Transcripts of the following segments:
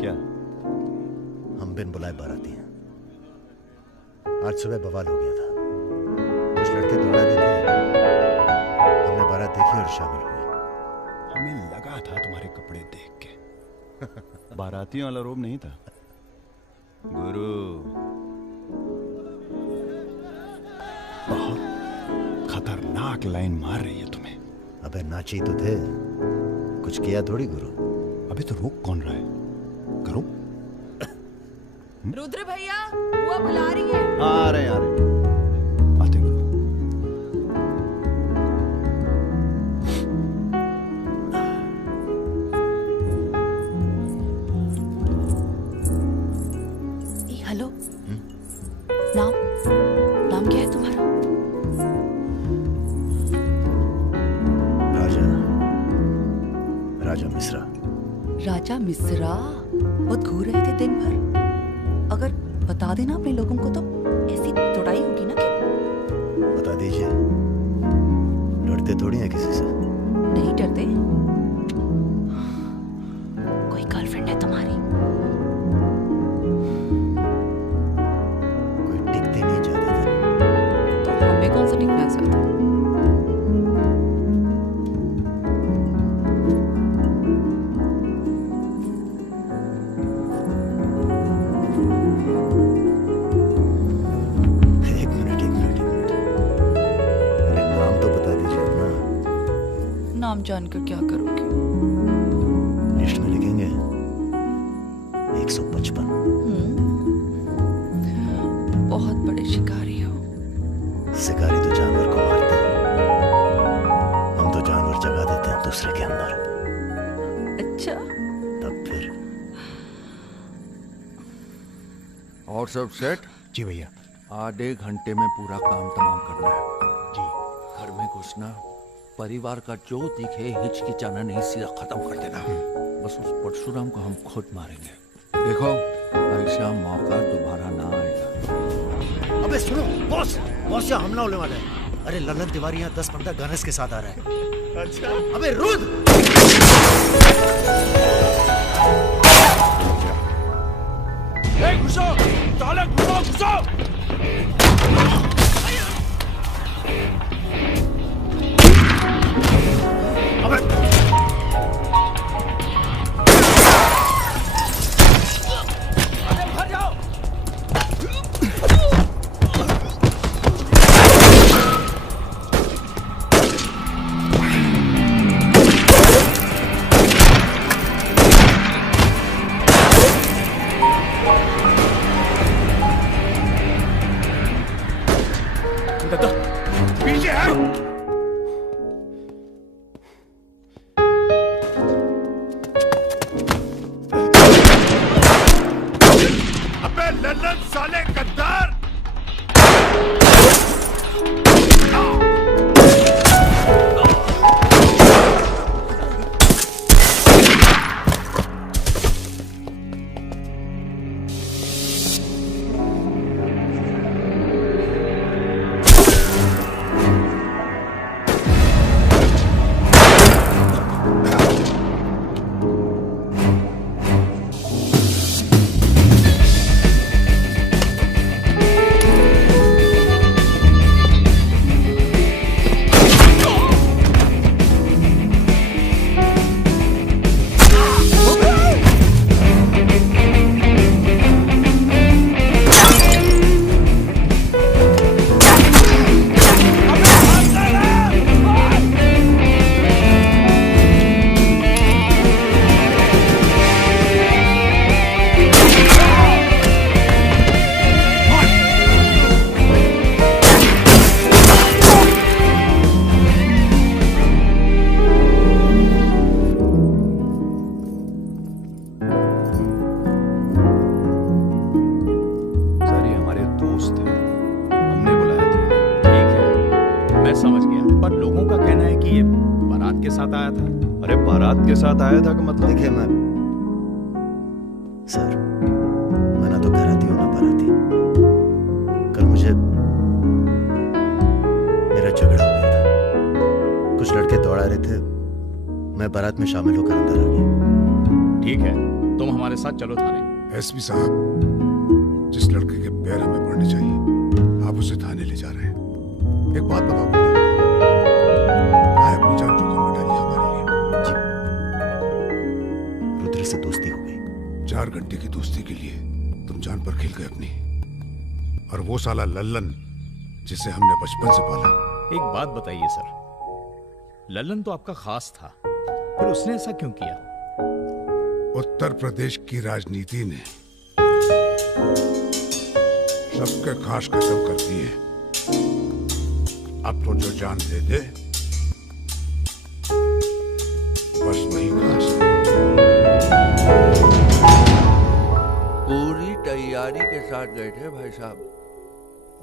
क्या? हम बिन बुलाए बाराती हैं। आज सुबह बवाल हो गया था। कुछ लड़के दौड़ा रहे थे, हमने बारात देखी और शामिल हुए। हमें लगा था तुम्हारे कपड़े देख के। बारातियों वाला रोब नहीं था गुरु। बहुत खतरनाक लाइन मार रही है तुम्हें। अबे नाची तो थे, कुछ किया थोड़ी गुरु। अबे तो रोक कौन रहा है? करो। रुद्र भैया, बुआ बुला रही है। आ रहे आते गुरु। हेलो। नाम क्या है तुम्हारा? राजा मिश्रा। राजा मिश्रा? बहुत घूर रहे थे दिन भर। अगर बता देना अपने लोगों को तो ऐसी तोड़ाई होगी ना कि। बता दीजिए, डरते थोड़ी हैं किसी से। नहीं डरते। कोई गर्लफ्रेंड है तुम्हारी? कोई टिकते नहीं जाते थे। तो हमें कौन सा टिकना चाहता? नाम जानकर क्या करोगे? लिस्ट में लिखेंगे 155। बहुत बड़े शिकारी हो। शिकारी तो जानवर को मारते हैं, हम तो जानवर जगा देते हैं दूसरे के अंदर। अच्छा, तब फिर और सब सेट? जी भैया। आधे घंटे में पूरा काम तमाम करना है। जी। घर में घुसना, परिवार का जो दिखे हिचकिचाना नहीं, सीधा खत्म कर देना। बस उस परशुराम को हम खुद मारेंगे। देखो, ऐसा मौका दोबारा ना आएगा। अबे सुनो बॉस, यहाँ हमला होने वाला है। अरे ललन तिवारी यहाँ 10-15 गनर्स के साथ आ रहा है। अच्छा। अबे रुद्र! घुसो, ताला घुसो। पीछे है। अबे लल्लन साले गद्दार! साथ आया था? अरे बारात के साथ आया था कि मतलब? देखिए मैं सर, मैं ना तो घराती हूँ ना बाराती। कल मुझे मेरा झगड़ा हो गया था, कुछ लड़के दौड़ा रहे थे, मैं बारात में शामिल होकर अंदर आ गया। ठीक है, तुम हमारे साथ चलो थाने। एसपी साहब, जिस लड़के के पैर हमें पड़ने चाहिए आप उसे थाने ले जा रहे हैं। एक बात बताओ बेटा, भाई अपनी जान जोखिम में डाली हमारे लिए। रुद्र से दोस्ती हो गई। 4 घंटे की दोस्ती के लिए तुम जान पर खेल गए अपनी, और वो साला लल्लन जिसे हमने बचपन से पाला। एक बात बताइए सर, लल्लन तो आपका खास था, पर उसने ऐसा क्यों किया? उत्तर प्रदेश की राजनीति ने सबके खास खत्म कर दिए। अब तो जो जान दे दे बस वही खास है। पूरी तैयारी के साथ गए थे भाई साहब।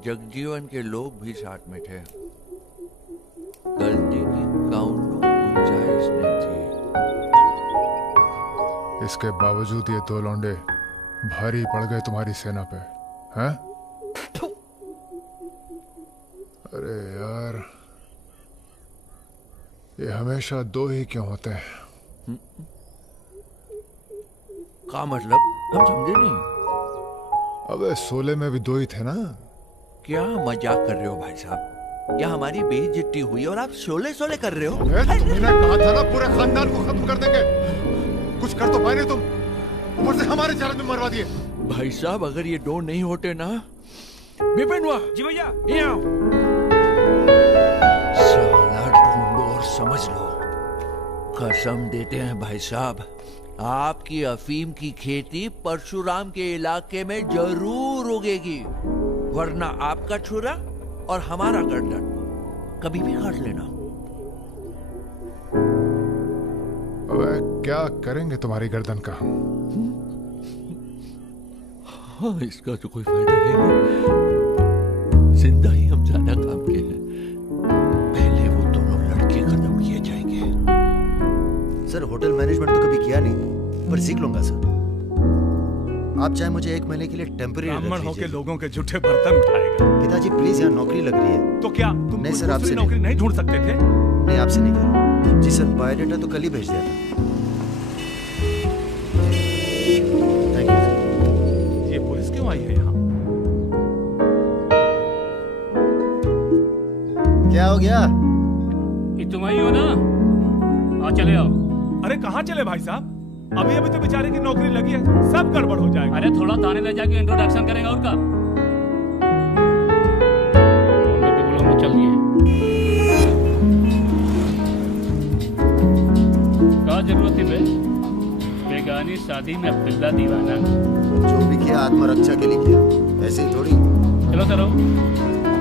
जगजीवन के लोग भी साथ में थे। गलती की काउंटों गुंजाइश नहीं थी। इसके बावजूद ये 2 लौंडे भारी पड़ गए तुम्हारी सेना पे, हैं? अरे यार, ये हमेशा 2 ही क्यों होते हैं? का मतलब? हम समझे नहीं। अबे 16 में भी 2 ही थे ना। क्या मजाक कर रहे हो भाई साहब? क्या हमारी बेइज्जती हुई और आप शोले कर रहे हो? तुमने कहा था ना पूरे खानदान को खत्म कर देंगे। कुछ कर तो पाए नहीं तुम, ऊपर से हमारे चार में मरवा दिए। भाई साहब, अगर ये 2 नहीं होते ना। विपिन हुआ जी भैया, ये आओ। साला ढूंढो और समझ लो। कसम देते हैं भाई साहब, आपकी अफीम की खेती परशुराम के इलाके में जरूर उगेगी, वरना आपका छुरा और हमारा गर्दन कभी भी काट लेना। अबे क्या करेंगे तुम्हारी गर्दन का? हाँ, इसका तो कोई फायदा नहीं। जिंदा ही हम ज्यादा काम के हैं। पहले वो दोनों लड़के खत्म किए जाएंगे। सर होटल मैनेजमेंट तो कभी किया नहीं, पर सीख लूंगा सर। आप चाहे मुझे 1 महीने के लिए टेम्पररी ब्राह्मण होके लोगों के झूठे बर्तन उठाएगा। पिताजी प्लीज, यहाँ नौकरी लग रही है। तो क्या तुम नहीं कोई सर, आपसे दूसरी नौकरी नहीं ढूंढ सकते थे? नहीं, आपसे नहीं कह रहा। जी सर, बायोडेटा तो कल ही भेज दिया था। Thank you sir. ये पुलिस क्यों आई है यहाँ? क्या हो गया? ये तुम ही हो ना? आ चले आओ। अरे कहाँ चले भाई साहब? अभी अभी तो बेचारे की नौकरी लगी है, सब गड़बड़ हो जाएगा। अरे थोड़ा थाने ले जाके इंट्रोडक्शन करेगा और का बोलो, चल दिए। क्या जरूरत है बे? बेगानी शादी में अब्दुल्ला दीवाना। जो भी किया आत्मरक्षा के लिए किया, ऐसे ही थोड़ी। चलो चलो,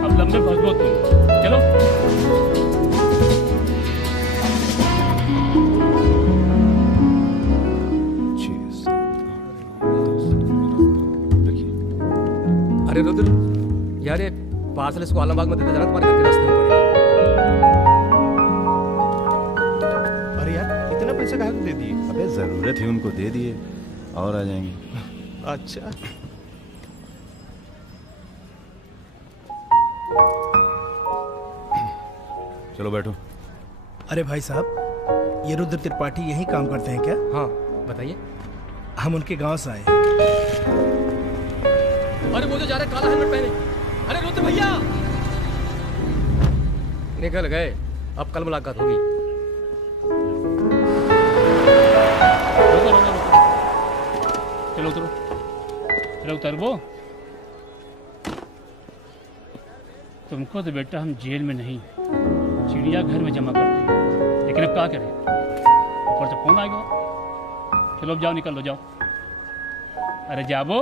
अब लंबे फंसो तुम। चलो अरे रुद्र यार, ये पार्सल इसको आलमबाग में दे देना, तुम्हारे घर के रास्ते में पड़ेगा। अरे यार, इतना पैसा कहाँ को दे दिए? अबे जरूरत ही उनको दे दिए और आ जाएंगे। अच्छा, चलो बैठो। अरे भाई साहब, ये रुद्र त्रिपाठी यहीं काम करते हैं क्या? हाँ बताइए। हम उनके गांव से आए। अरे वो जो जा रहे काला हेलमेट पहने। अरे रुद्र भैया, निकल गए। अब कल मुलाकात होगी। चलो उतरो, चलो उतरबो। तुमको तो बेटा हम जेल में नहीं, चिड़ियाघर में जमा करते हैं, लेकिन अब क्या करें, ऊपर से फोन आ गया। चलो अब जाओ, निकल लो, जाओ। अरे जाबो।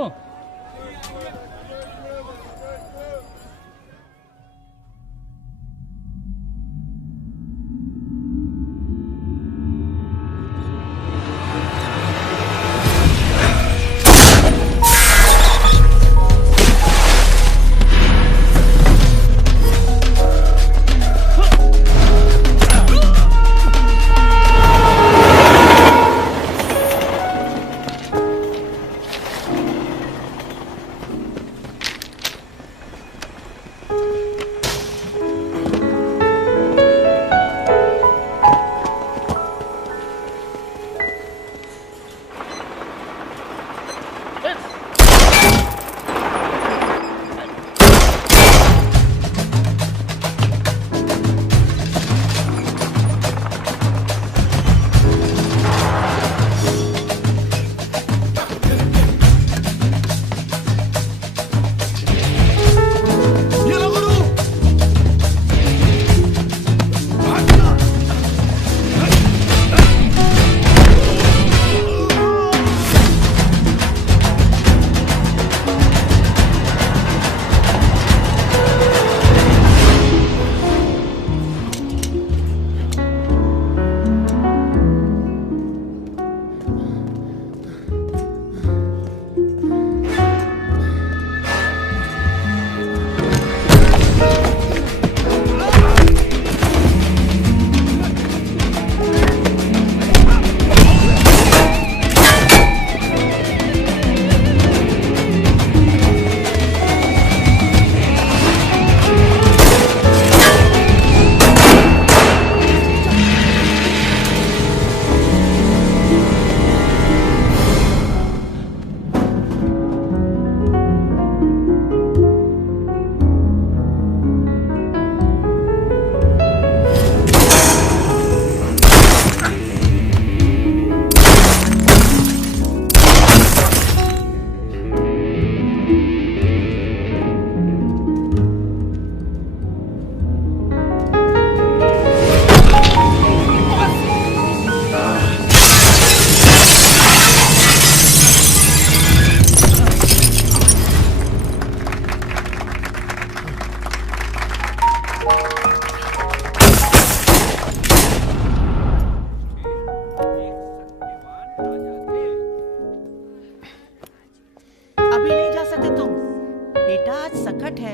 आज सकट है,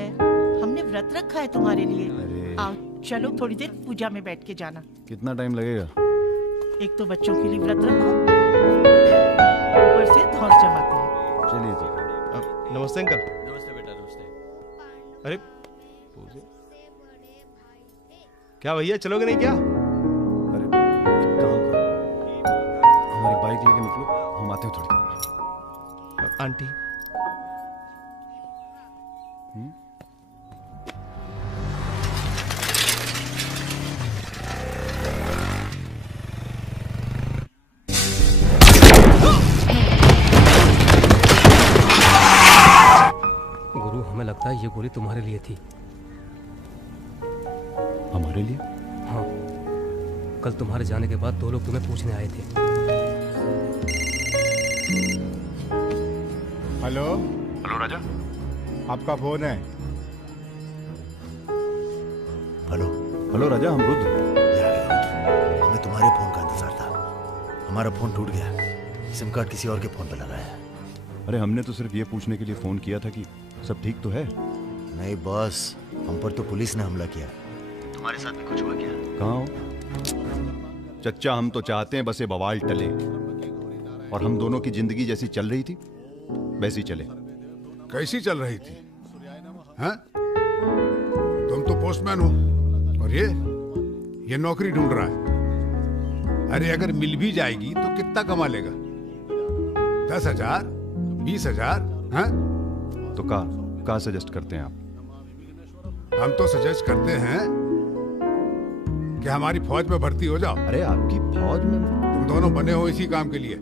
हमने व्रत रखा है तुम्हारे लिए। आओ चलो थोड़ी देर पूजा में बैठ के जाना। कितना टाइम लगेगा? एक तो बच्चों के लिए व्रत रखो, ऊपर से धौंस जमाते हैं। चलिए जी। नमस्ते अंकल। नमस्ते बेटा, नमस्ते। अरे क्या भैया चलोगे नहीं क्या? अरे एक काम करो, हमारी बाइक लेके निकलो, हम आते हैं थोड़ी देर में। आंटी गुरु, हमें लगता है ये गोली तुम्हारे लिए थी। हमारे लिए? हाँ, कल तुम्हारे जाने के बाद 2 लोग तुम्हें पूछने आए थे। हेलो हेलो राजा, आपका फोन है। हेलो हेलो राजा, हम रुद्र। हमें तुम्हारे फोन का इंतजार था। हमारा फोन टूट गया, सिम कार्ड किसी और के फोन पर लगा है। अरे हमने तो सिर्फ ये पूछने के लिए फोन किया था कि सब ठीक तो है। नहीं बॉस, हम पर तो पुलिस ने हमला किया। तुम्हारे साथ भी कुछ हुआ क्या? कहाँ हो चच्चा? हम तो चाहते हैं बस ये बवाल टले और हम दोनों की जिंदगी जैसी चल रही थी वैसी चले। कैसी चल रही थी? हैं? तुम तो पोस्टमैन हो और ये नौकरी ढूंढ रहा है। अरे अगर मिल भी जाएगी तो कितना कमा लेगा? 10,000 20,000? हैं? तो का सजेस्ट करते हैं आप? हम तो सजेस्ट करते हैं कि हमारी फौज में भर्ती हो जाओ। अरे आपकी फौज में? तुम दोनों बने हो इसी काम के लिए।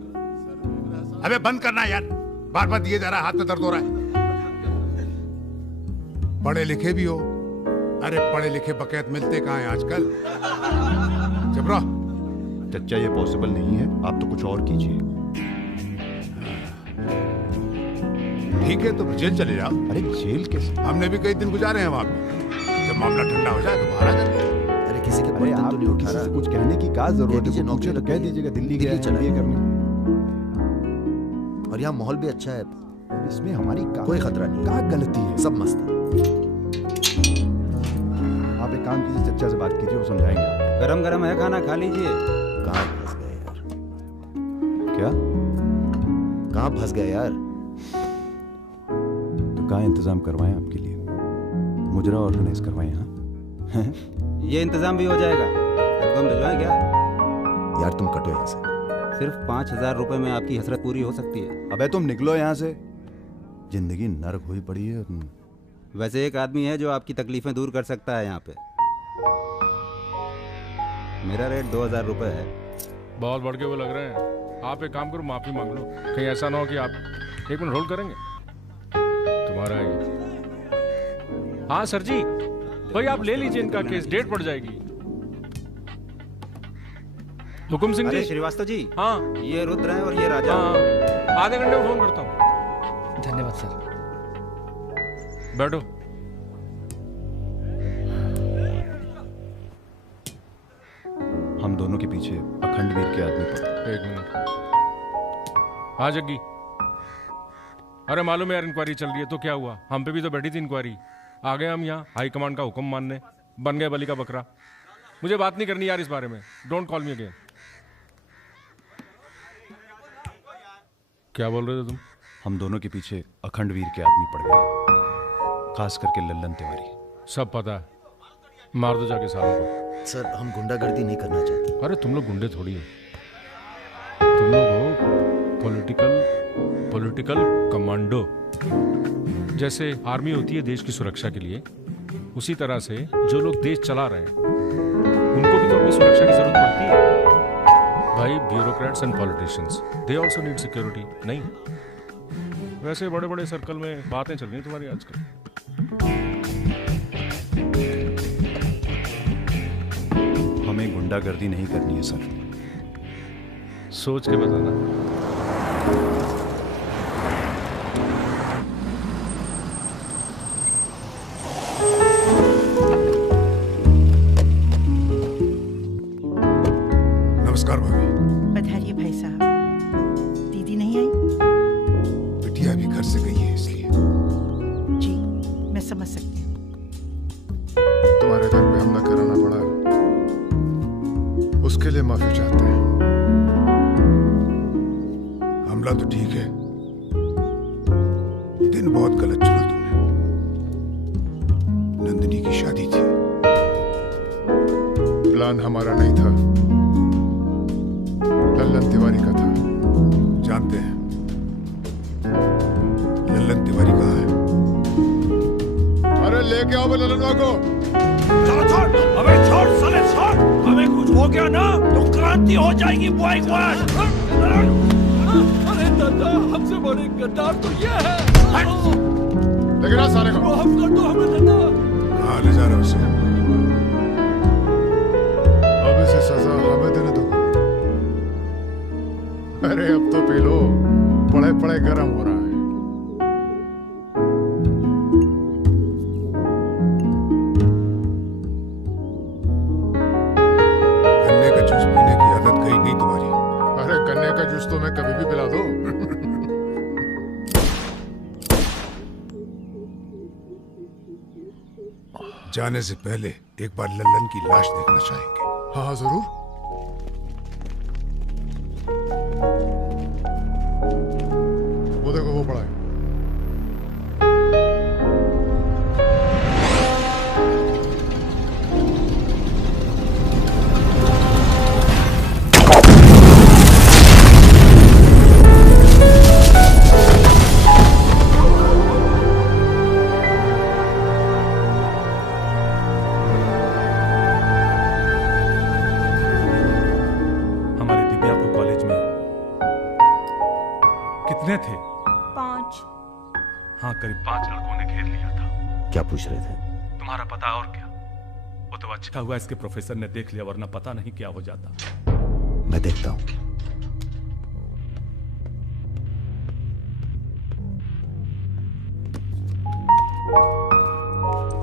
अबे बंद करना यार, बार बार दिए जा रहा है, हाथ में दर्द हो रहा है। पढ़े लिखे भी हो। अरे पढ़े लिखे बकैत मिलते कहाँ हैं आजकल? चुप रहो। चच्चा ये पॉसिबल नहीं है, आप तो कुछ और कीजिए। ठीक है तो जेल चले जाओ। अरे जेल कैसे? हमने भी कई दिन गुजारे हैं वहां पे। जब मामला ठंडा हो जाए तो बाहर आ जाए। अरे किसी के अरे बर्तन आप तो नहीं उठा किसी रहा। से कुछ कहने की क्या जरूरत है? नौकरी पूछे तो कह दीजिएगा दिल्ली गया है MBA करने। और यहाँ माहौल भी अच्छा है, इसमें हमारी कोई खतरा नहीं। क्या गलती है? सब मस्त है। आप एक काम कीजिए, चच्चा से बात कीजिए, वो समझाएंगे आपको। गरम गरम है खाना, खा लीजिए। कहाँ फंस गए यार? क्या? कहाँ फंस गए यार? तो कहाँ इंतजाम करवाएं आपके लिए? मुजरा ऑर्गेनाइज करवाएं? हाँ ये इंतजाम भी हो जाएगा। एल्बम भिजवाएं क्या? यार तुम कटो यहाँ से। सिर्फ 5,000 रुपए में आपकी हसरत पूरी हो सकती है। अबे तुम निकलो यहाँ से, जिंदगी नर्क हुई पड़ी है। वैसे एक आदमी है जो आपकी तकलीफें दूर कर सकता है यहाँ पे। मेरा रेट 2,000 रुपए है। बहुत बढ़ के वो लग रहे हैं। आप एक काम करो, माफी मांग लो। कहीं ऐसा ना हो कि आप 1 मिनट होल्ड करेंगे? तुम्हारा ही। हाँ सर जी, भाई आप ले लीजिए इनका केस, डेट पड़ जाएगी। हुकुम सिंह जी। श्रीवास्तव जी। हाँ ये रुद्र है और ये राजा। हाँ, आधे घंटे में फोन करता हूँ। धन्यवाद सर। बैठो। हम दोनों के पीछे अखंड वीर के आदमी पर। 1 मिनट। हाँ जग्गी। अरे मालूम है यार, इंक्वायरी चल रही है तो क्या हुआ? हम पे भी तो बैठी थी इंक्वायरी। आ गए हम यहाँ हाई कमांड का हुक्म मानने, बन गए बलि का बकरा। मुझे बात नहीं करनी यार इस बारे में। Don't call me again. क्या बोल रहे थे तुम? हम दोनों के पीछे अखंड वीर के आदमी पड़ गए, खास करके लल्लन तिवारी। सब पता है, मार दो जाके सालों को। सर हम गुंडागर्दी नहीं करना चाहते। अरे तुम लोग गुंडे थोड़ी हो, तुम लोग हो पॉलिटिकल कमांडो। जैसे आर्मी होती है देश की सुरक्षा के लिए, उसी तरह से जो लोग देश चला रहे हैं उनको भी तो अपनी सुरक्षा की जरूरत पड़ती है भाई। Bureaucrats and politicians, they also need security. नहीं, वैसे बड़े बड़े सर्कल में बातें चल रही हैं तुम्हारी आजकल। हमें गुंडागर्दी नहीं करनी है सर। सोच के बताना। नमस्कार भाभी। पधारिए भाई साहब। दीदी नहीं आई? बिटिया भी घर से गई है इसलिए। जी ठीक है, दिन बहुत गलत चुना तुमने। नंदिनी की शादी थी, प्लान हमारा नहीं था, लल्लन तिवारी का था। जानते हैं लल्लन तिवारी कहाँ है? अरे लेके आओ लल्लनवा को। चलो छोड़, अबे छोड़ साले छोड़। हमें कुछ हो गया ना तो क्रांति हो जाएगी बुआई बुआई। अरे दादा, हमसे बड़े गद्दार तो ये है। लेकिन आज साले को हम कर दो हमें दादा। कहाँ ले जा रहे हो उसे? अब इसे सजा हमें देने दो। अरे अब तो पी लो, पड़े पड़े गर्म हो रहा है। गन्ने का जूस पीने की आदत गई नहीं तुम्हारी। अरे गन्ने का जूस तो मैं कभी भी पिला दो। जाने से पहले एक बार लल्लन की लाश देखना चाहेंगे। हाँ हाँ जरूर। वो देखो वो पड़ा है। कितने थे? 5। हाँ, करीब 5 लड़कों ने घेर लिया था। क्या पूछ रहे थे? तुम्हारा पता और क्या? वो तो अच्छा हुआ इसके प्रोफेसर ने देख लिया, वरना पता नहीं क्या हो जाता। मैं देखता हूं।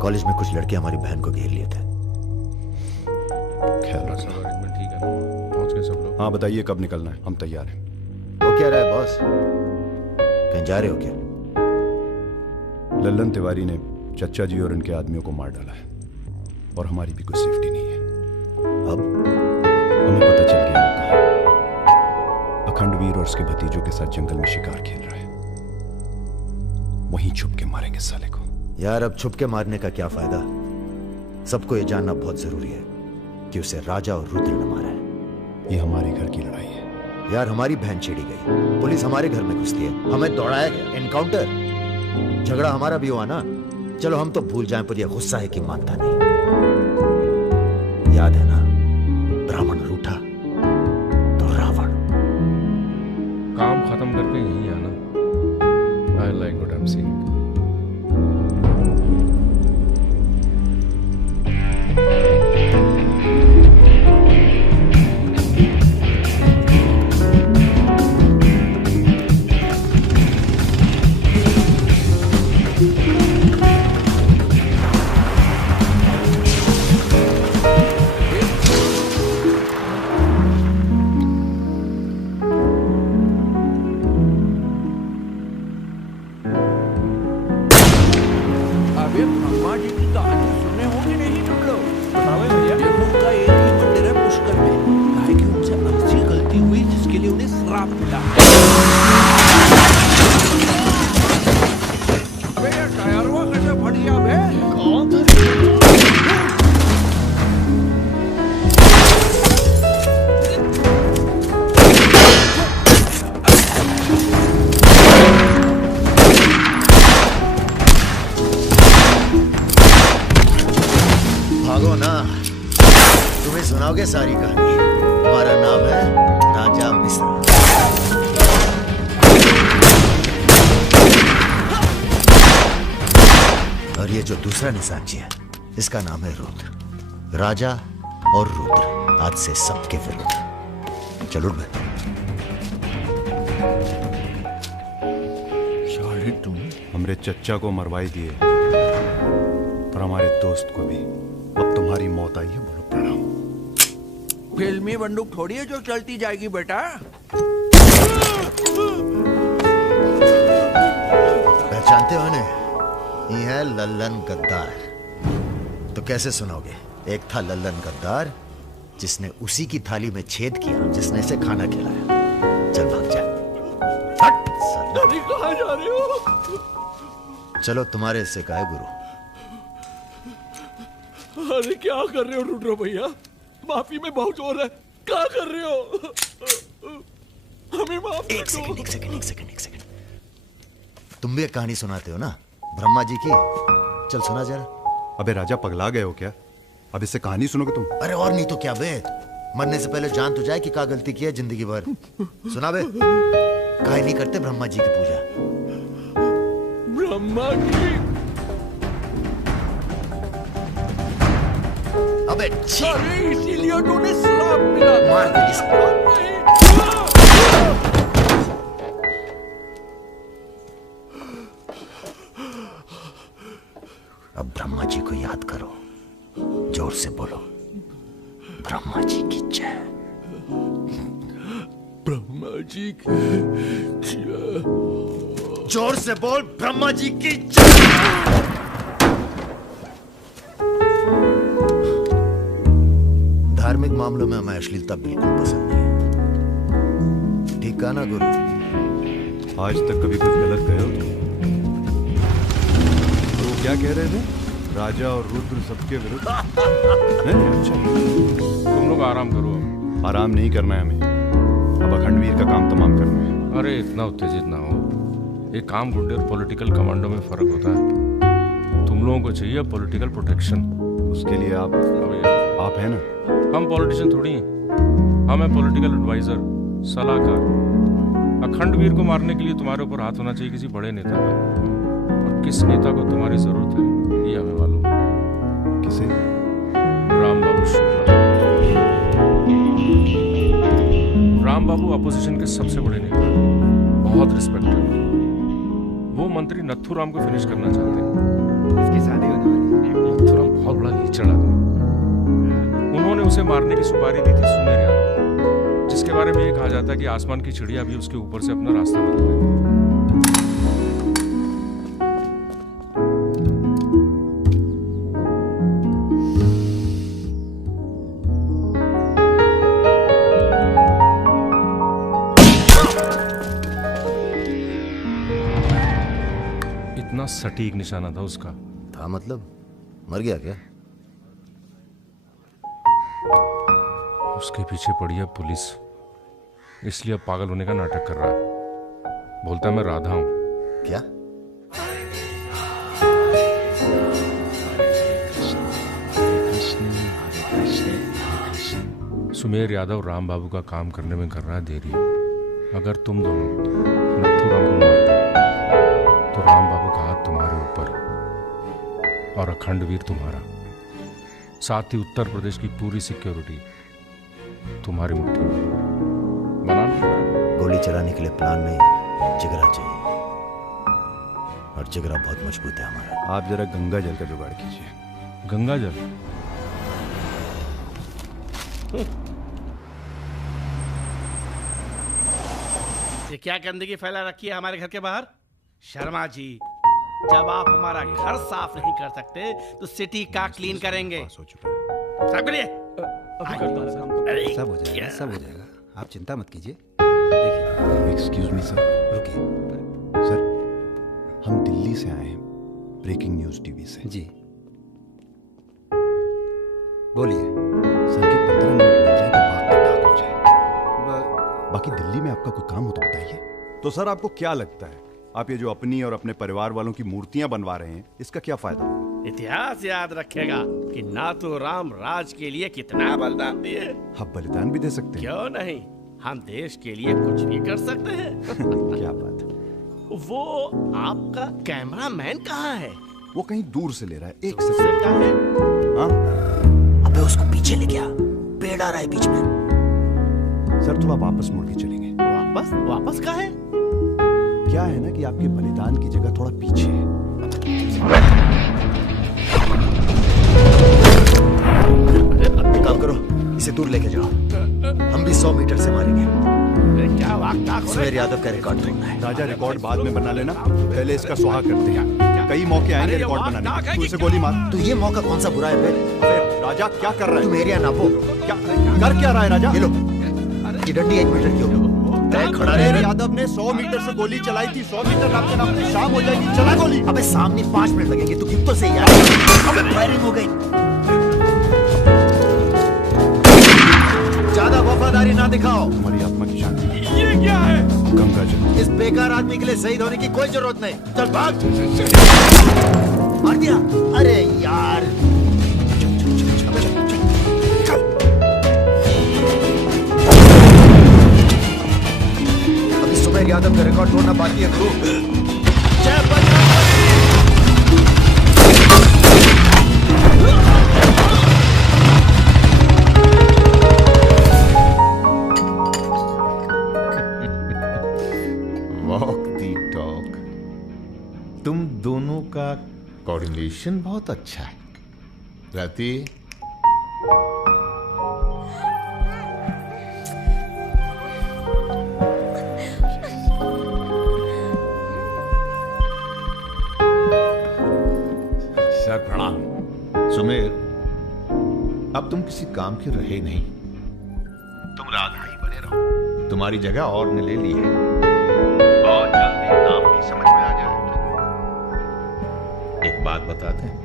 कॉलेज में कुछ लड़के हमारी बहन को घेर लिए थे। ख्याल रखना। ठीक है, पहुंच गए सब लोग? हाँ बताइए कब निकलना है, हम तैयार हैं। वो क्या रहा है बॉस? कहीं जा रहे हो क्या? लल्लन तिवारी ने चच्चा जी और इनके आदमियों को मार डाला है और हमारी भी कोई सेफ्टी नहीं है। अब हमें पता चल गया वो कहाँ है। अखंडवीर और उसके भतीजों के साथ जंगल में शिकार खेल रहा है। वहीं छुप के मारेंगे साले को। यार अब छुप के मारने का क्या फायदा? सबको ये जानना बहुत जरूरी है कि उसे राजा और रुद्र ने मारा है। ये हमारे घर की लड़ाई है। यार हमारी बहन छेड़ी गई, पुलिस हमारे घर में घुसती है, हमें दौड़ाया गया, एनकाउंटर। झगड़ा हमारा भी हुआ ना। चलो हम तो भूल जाएं, पर यह गुस्सा है कि मानता नहीं। याद है ना, ब्राह्मण रूठा तो रावण। काम खत्म करके यहीं आना। I like what I am seeing. भागो ना, तुम्हें सुनाओगे सारी कहानी। हमारा नाम है राजा मिश्रा। और ये जो दूसरा निशानची है, इसका नाम है रुद्र। राजा और रुद्र आज से सबके विरुद्ध। चलो उठ बे। हमरे चच्चा को मरवाई दिए और हमारे दोस्त को भी। अब तुम्हारी मौत आई है, बोलो प्रणाम। फिल्मी बंदूक थोड़ी है जो चलती जाएगी बेटा। पहचानते हो ने? ये है लल्लन गद्दार। तो कैसे सुनाओगे? एक था लल्लन गद्दार जिसने उसी की थाली में छेद किया जिसने इसे खाना खिलाया। चल भाग जा। अरे कहाँ जा रहे हो? चलो तुम्हारे हिस्से का है गुरु। अरे क्या कर रहे हो रुद्र भैया? माफी में बहुत जोर है, क्या कर रहे हो? हमें माफ कर दो। एक सेकंड। तुम भी एक कहानी सुनाते हो ना ब्रह्मा जी की, चल सुना जरा। अबे राजा पगला गए हो क्या? अब इससे कहानी सुनोगे तुम? अरे और नहीं तो क्या बे, मरने से पहले जान तो जाए कि क्या गलती की है जिंदगी भर। सुना बे, काहे नहीं करते ब्रह्मा जी की पूजा? ब्रह्मा जी? अबे अरे इसीलिए तो उन्हें श्राप मिला। मार दे अब ब्रह्मा जी को याद करो, जोर से बोलो ब्रह्मा जी की जय। ब्रह्मा जी की जय। जोर से बोल ब्रह्मा जी की जय। धार्मिक मामलों में हमें अश्लीलता बिल्कुल पसंद नहीं है, ठीक है ना गुरु? आज तक कभी कुछ गलत कहे हो तुम? तो क्या कह रहे थे? राजा और रुद्र सबके विरुद्ध? अच्छा, तुम लोग आराम करो। आराम नहीं करना है हमें, अब अखंड वीर का काम तमाम करना है। अरे इतना उत्तेजित ना हो, एक काम गुंडे और पॉलिटिकल कमांडो में फर्क होता है। तुम लोगों को चाहिए पॉलिटिकल प्रोटेक्शन, उसके लिए आप है ना? हम पॉलिटिशियन थोड़ी हैं, हम हैं पॉलिटिकल एडवाइजर, सलाहकार। अखंड वीर को मारने के लिए तुम्हारे ऊपर हाथ होना चाहिए किसी बड़े नेता का, और किस नेता को तुम्हारी जरूरत है ये हमें मालूम। किसे? राम बाबू शुक्ला। राम बाबू अपोजिशन के सबसे बड़े नेता हैं, बहुत रिस्पेक्टेड। वो मंत्री नथुराम को फिनिश करना चाहते हैं। इसकी शादी होने वाली है। नथुराम बहुत बड़ा लीचड़ आदमी, उन्होंने उसे मारने की सुपारी दी थी सुमेर यादव, जिसके बारे में ये कहा जाता है कि आसमान की चिड़िया भी उसके ऊपर से अपना रास्ता बदल देती है। इतना सटीक निशाना था उसका। था मतलब मर गया क्या? उसके पीछे पड़ी है पुलिस, इसलिए अब पागल होने का नाटक कर रहा है। बोलता है मैं राधा हूं। क्या? सुमेर यादव राम बाबू का काम करने में कर रहा है देरी। अगर तुम दोनों नथुराम को मार दो तो राम बाबू का हाथ तुम्हारे ऊपर और अखंड वीर तुम्हारा, साथ ही उत्तर प्रदेश की पूरी सिक्योरिटी तुम्हारी मुट्ठी में। बना लो। गोली चलाने के लिए प्लान नहीं, जिगरा चाहिए, और जिगरा बहुत मजबूत है हमारा। आप जरा गंगा जल का जुगाड़ कीजिए। गंगा जल? ये क्या गंदगी फैला रखी है हमारे घर के बाहर? शर्मा जी, जब आप हमारा घर साफ नहीं कर सकते तो सिटी का क्लीन करेंगे। साफ करिए। सब हो जाएगा, सब हो जाएगा, आप चिंता मत कीजिए। देखिए, एक्सक्यूज मी सर, रुकिए। सर, हम दिल्ली से आए हैं, ब्रेकिंग न्यूज टीवी से। जी बोलिए। सर कि 15 मिनट मिल जाए तो भाग का टाक हो जाए। बाकी दिल्ली में आपका कोई काम हो तो बताइए। तो सर आपको क्या लगता है, आप ये जो अपनी और अपने परिवार वालों की मूर्तियां बनवा रहे हैं, इसका क्या फायदा? इतिहास याद रखेगा कि नाथुराम राज के लिए कितना बलिदान दिए। आप बलिदान भी दे सकते हैं? क्यों नहीं, हम देश के लिए कुछ भी कर सकते हैं। क्या बात है। वो आपका कैमरामैन कहाँ है? वो कहीं दूर से ले रहा है। एक सेकंड कहाँ है? हाँ? अबे उसको पीछे ले गया, पेड़ आ रहा है बीच में। सर थोड़ा वापस मुड़ के चलेंगे। वापस? वापस कहाँ है? क्या है ना कि आपके बलिदान की जगह थोड़ा पीछे है। काम करो, इसे दूर लेके जाओ, हम भी 100 मीटर से मारेंगे। सुमेर यादव का रिकॉर्ड तोड़ना है। राजा रिकॉर्ड बाद में बना लेना, पहले इसका सुहा करते हैं। कई मौके आएंगे रिकॉर्ड बनाने के। तू इसे गोली मार। तो ये मौका कौन सा बुरा है बे? राजा क्या कर रहा है? तुम एरिया नापो। क्या कर क्या रहा है राजा? ये लो, ये डंडी 1 मीटर की होगी। खड़ा रहे। यादव ने 100 मीटर से गोली चलाई थी। 100 मीटर नापते नापते शाम हो जाएगी। चला गोली। अबे सामने 5 मिनट लगेंगे, तू गिन तो सही यार। अबे फायरिंग हो गई। ज्यादा वफादारी ना दिखाओ। हमारी आत्मा की शांति। ये क्या है? गंगा जल। इस बेकार आदमी के लिए शहीद होने की कोई जरूरत नहीं। चल भाग। मार दिया। अरे यार अभी सुबह यादव का रिकॉर्ड तोड़ना बाकी है। गुरु जय बजरंगबली। वॉक दी टॉक। तुम दोनों का कोऑर्डिनेशन बहुत अच्छा है। रति, सर प्रणाम। सुमेर, अब तुम किसी काम के रहे नहीं। तुम राधा ही बने रहो। तुम्हारी जगह और ने ले ली है। बहुत जल्दी नाम भी समझ में आ जाएगा। एक बात बताते हैं,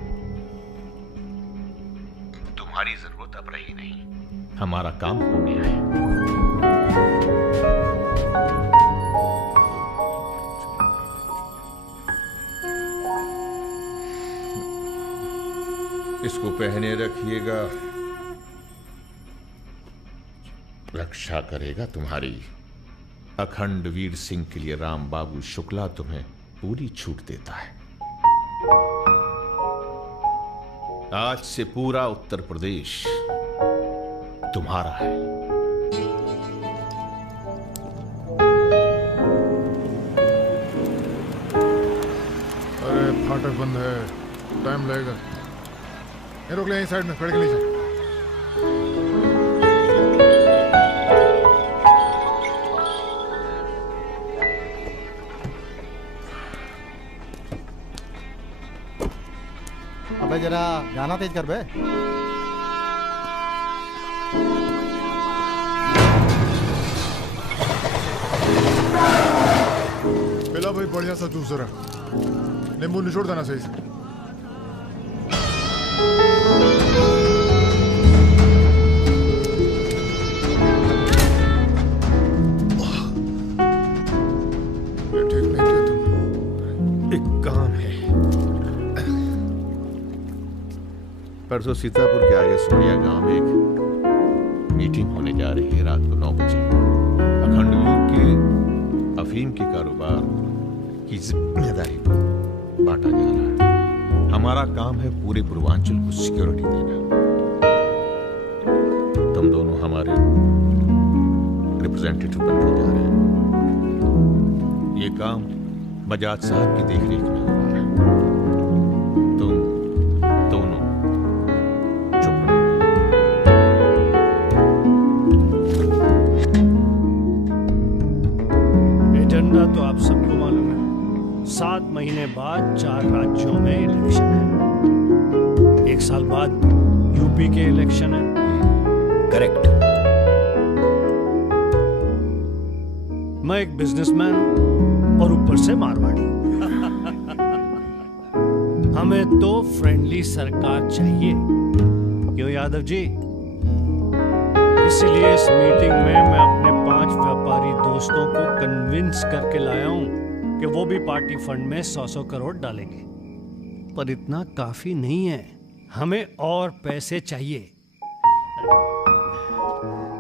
तुम्हारी जरूरत अब रही नहीं। हमारा काम हो गया है। इसको पहने रखिएगा, रक्षा करेगा तुम्हारी। अखंड वीर सिंह के लिए राम बाबू शुक्ला तुम्हें पूरी छूट देता है। आज से पूरा उत्तर प्रदेश तुम्हारा है। अरे फाटक बंद है, टाइम लगेगा। ये रोक ले, यहीं साइड में खड़े के नीचे। अबे जरा गाना तेज कर बे। पहला भाई बढ़िया सा जूस जरा, नींबू निचोड़ देना सही से। ठीक नहीं किया तुम। एक काम है। परसों सीतापुर के आगे सोनिया गांव में एक मीटिंग होने जा रही है रात को 9 बजे। अखंडवीर के अफीम के कारोबार की जिम्मेदारी को बांटा जा रहा है। हमारा काम है पूरे पूर्वांचल को सिक्योरिटी देना। तुम दोनों हमारे रिप्रेजेंटेटिव बनकर जा रहे हैं। ये काम बजाज साहब की देखरेख में हो रहा है। तुम दोनों एजेंडा तो आप सबको मालूम है। 7 महीने बाद 4 राज्यों में इलेक्शन है। 1 साल बाद यूपी के इलेक्शन है। करेक्ट। मैं एक बिजनेसमैन हूं और ऊपर से मारवाड़ी। हमें तो फ्रेंडली सरकार चाहिए, क्यों यादव जी? इसलिए इस मीटिंग में मैं अपने 5 व्यापारी दोस्तों को कन्विंस करके लाया हूं कि वो भी पार्टी फंड में 100-100 करोड़ डालेंगे। पर इतना काफी नहीं है, हमें और पैसे चाहिए।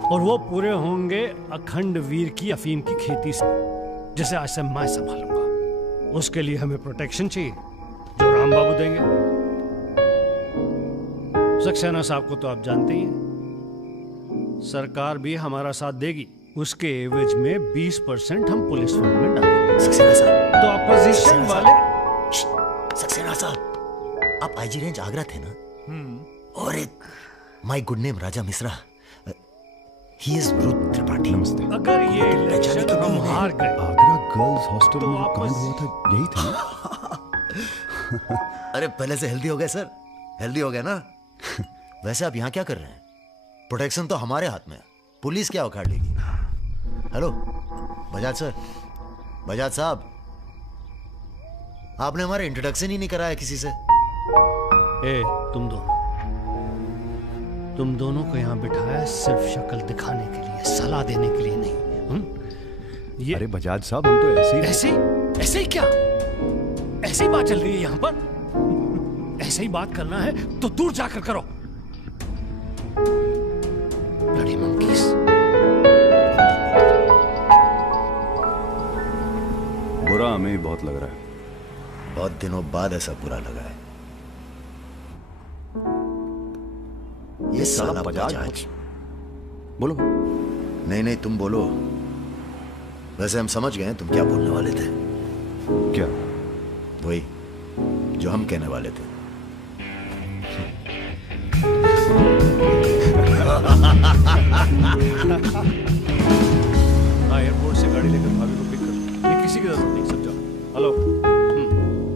और वो पूरे होंगे अखंड वीर की अफीम की खेती से, जिसे आज से मैं संभालूंगा। उसके लिए हमें प्रोटेक्शन चाहिए, जो राम बाबू देंगे। सक्सेना साहब को तो आप जानते ही हैं। सरकार भी हमारा साथ देगी। उसके एवज में 20% हम पुलिस फंड में डालेंगे। सक्सेना साहब, तो अपोजिशन वाले। सक्सेना साहब, आप आईजी रेंज आगरा थे ना? और एक my good name Raja Mishra, he is Rudra Tripathi. नमस्ते। अगर ये इलेक्शन हम हार गए, आगरा गर्ल्स हॉस्टल में जो कांड हुआ था यही था ना? अरे पहले से हेल्दी हो गए सर, हेल्दी हो गए ना? वैसे आप यहाँ क्या कर रहे हैं? प्रोटेक्शन तो हमारे हाथ में है, पुलिस क्या उखाड़ लेगी? हेलो, बजाज सर, बजाज साहब, आपने हमारा इंट्रोडक्शन ही नहीं कराया किसी से। ए, तुम दोनों को यहाँ बिठाया सिर्फ शक्ल दिखाने के लिए, सलाह देने के लिए नहीं। अरे बजाज साहब, हम तो ऐसे ही क्या? ऐसे ही बात चल रही है यहाँ पर? ऐसे ही बात करना है तो दूर जाकर करो। Bloody monkeys. बुरा हमें ही बहुत लग रहा है। बहुत दिनों बाद ऐसा बुरा लगा है। ये साला बजाज। बोलो। नहीं तुम बोलो। वैसे हम समझ गए तुम क्या बोलने वाले थे। क्या? वही जो हम कहने वाले थे। हाँ, एयरपोर्ट से गाड़ी लेकर भाभी को पिक कर। नहीं, किसी की जरूरत नहीं, सब जाओ। हेलो,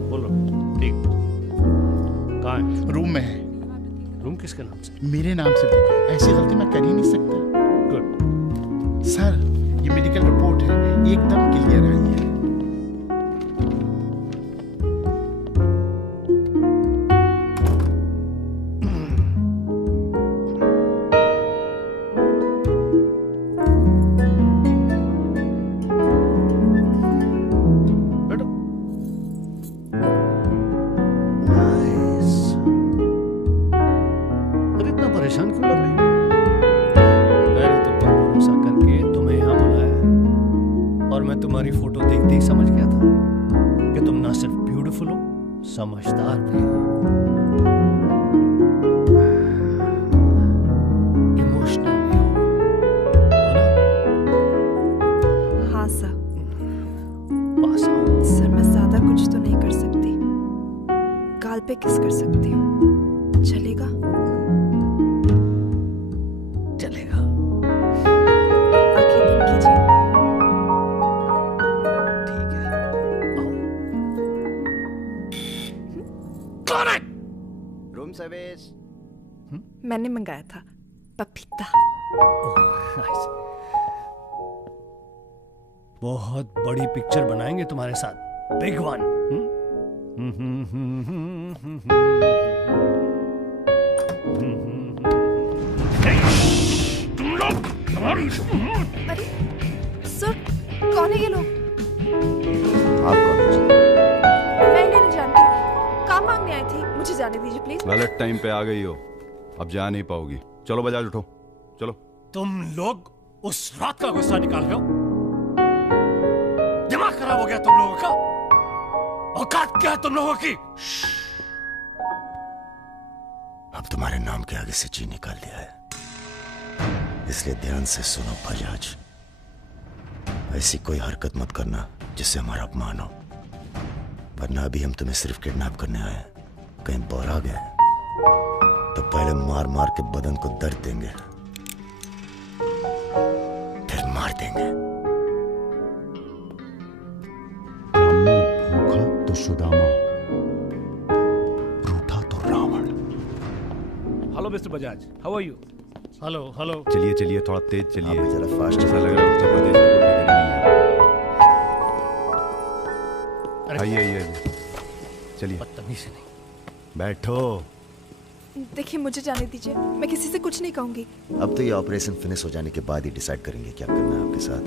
बोलो। ठीक, कहाँ है? रूम में है। रूम किसके नाम से? मेरे नाम से बुक है। ऐसी गलती मैं कर ही नहीं सकता। गुड। सर, ये मेडिकल रिपोर्ट है, एकदम क्लियर आई है। परेशान क्यों लग रही? मैंने तुम पर भरोसा करके तुम्हें यहाँ बुलाया और मैं तुम्हारी फोटो देखते ही समझ गया था कि तुम ना सिर्फ ब्यूटीफुल हो, समझदार भी हो, इमोशनल भी हो ना? हाँ सर। पास आओ। सर, मैं ज्यादा कुछ तो नहीं कर सकती। गाल पे किस कर सकती हूँ, चलेगा? चलेगा। आंखें बंद कीजिए। ठीक है, आओ। कौन है? Room service. मैंने मंगाया था पपीता। बहुत बड़ी पिक्चर बनाएंगे तुम्हारे साथ, बिग वन। अरे सर, कौन है ये लोग? आप कौन हो? मैं इन्हें नहीं जानती, काम मांगने आई थी, मुझे जाने दीजिए प्लीज। गलत टाइम पे आ गई हो, अब जा नहीं पाओगी। चलो बजाज, उठो चलो। तुम लोग उस रात का गुस्सा निकाल रहे हो? दिमाग खराब हो गया तुम लोगों का? औकात क्या है तुम लोगों की? अब तुम्हारे नाम के आगे से जी निकाल दिया है, इसलिए ध्यान से सुनो बजाज। ऐसी कोई हरकत मत करना जिससे हमारा अपमान हो, वरना अभी हम तुम्हें सिर्फ किडनैप करने आए हैं। कहीं बौरा गए तो पहले मार मार के बदन को दर्द देंगे, फिर मार देंगे। भूखा तो सुदामा, रूठा तो Ravan. Hello mister Bajaj, how are you? Hello hello. चलिए चलिए, थोड़ा तेज चलिए। आप जरा फास्ट। ऐसा लग रहा है उत्तर प्रदेश में कोई फिक्र ही नहीं है। आइए आइए आइए, चलिए। बदतमीजी नहीं। बैठो। देखिए, मुझे जाने दीजिए, मैं किसी से कुछ नहीं कहूंगी। अब तो ये ऑपरेशन फिनिश हो जाने के बाद ही डिसाइड करेंगे क्या करना है आपके साथ।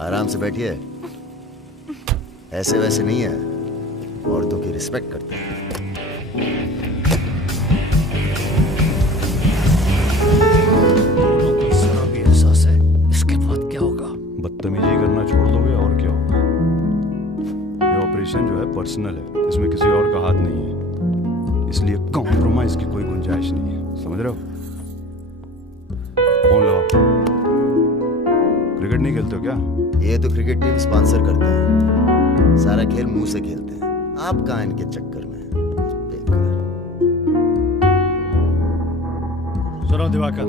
आराम से बैठिए, ऐसे वैसे नहीं है, औरतों की रिस्पेक्ट करते हैं। बदतमीजी करना छोड़ दोगे और क्या होगा? ये ऑपरेशन जो है पर्सनल है, इसमें किसी और का हाथ नहीं है, इसलिए कॉम्प्रोमाइज की कोई गुंजाइश नहीं है, समझ रहे हो? फोन लगाओ। क्रिकेट नहीं खेलते हो क्या? ये तो क्रिकेट टीम स्पॉन्सर करते हैं, सारा खेल मुंह से खेलते हैं। आप कहाँ इनके चक्कर में? सुनो दिवाकर,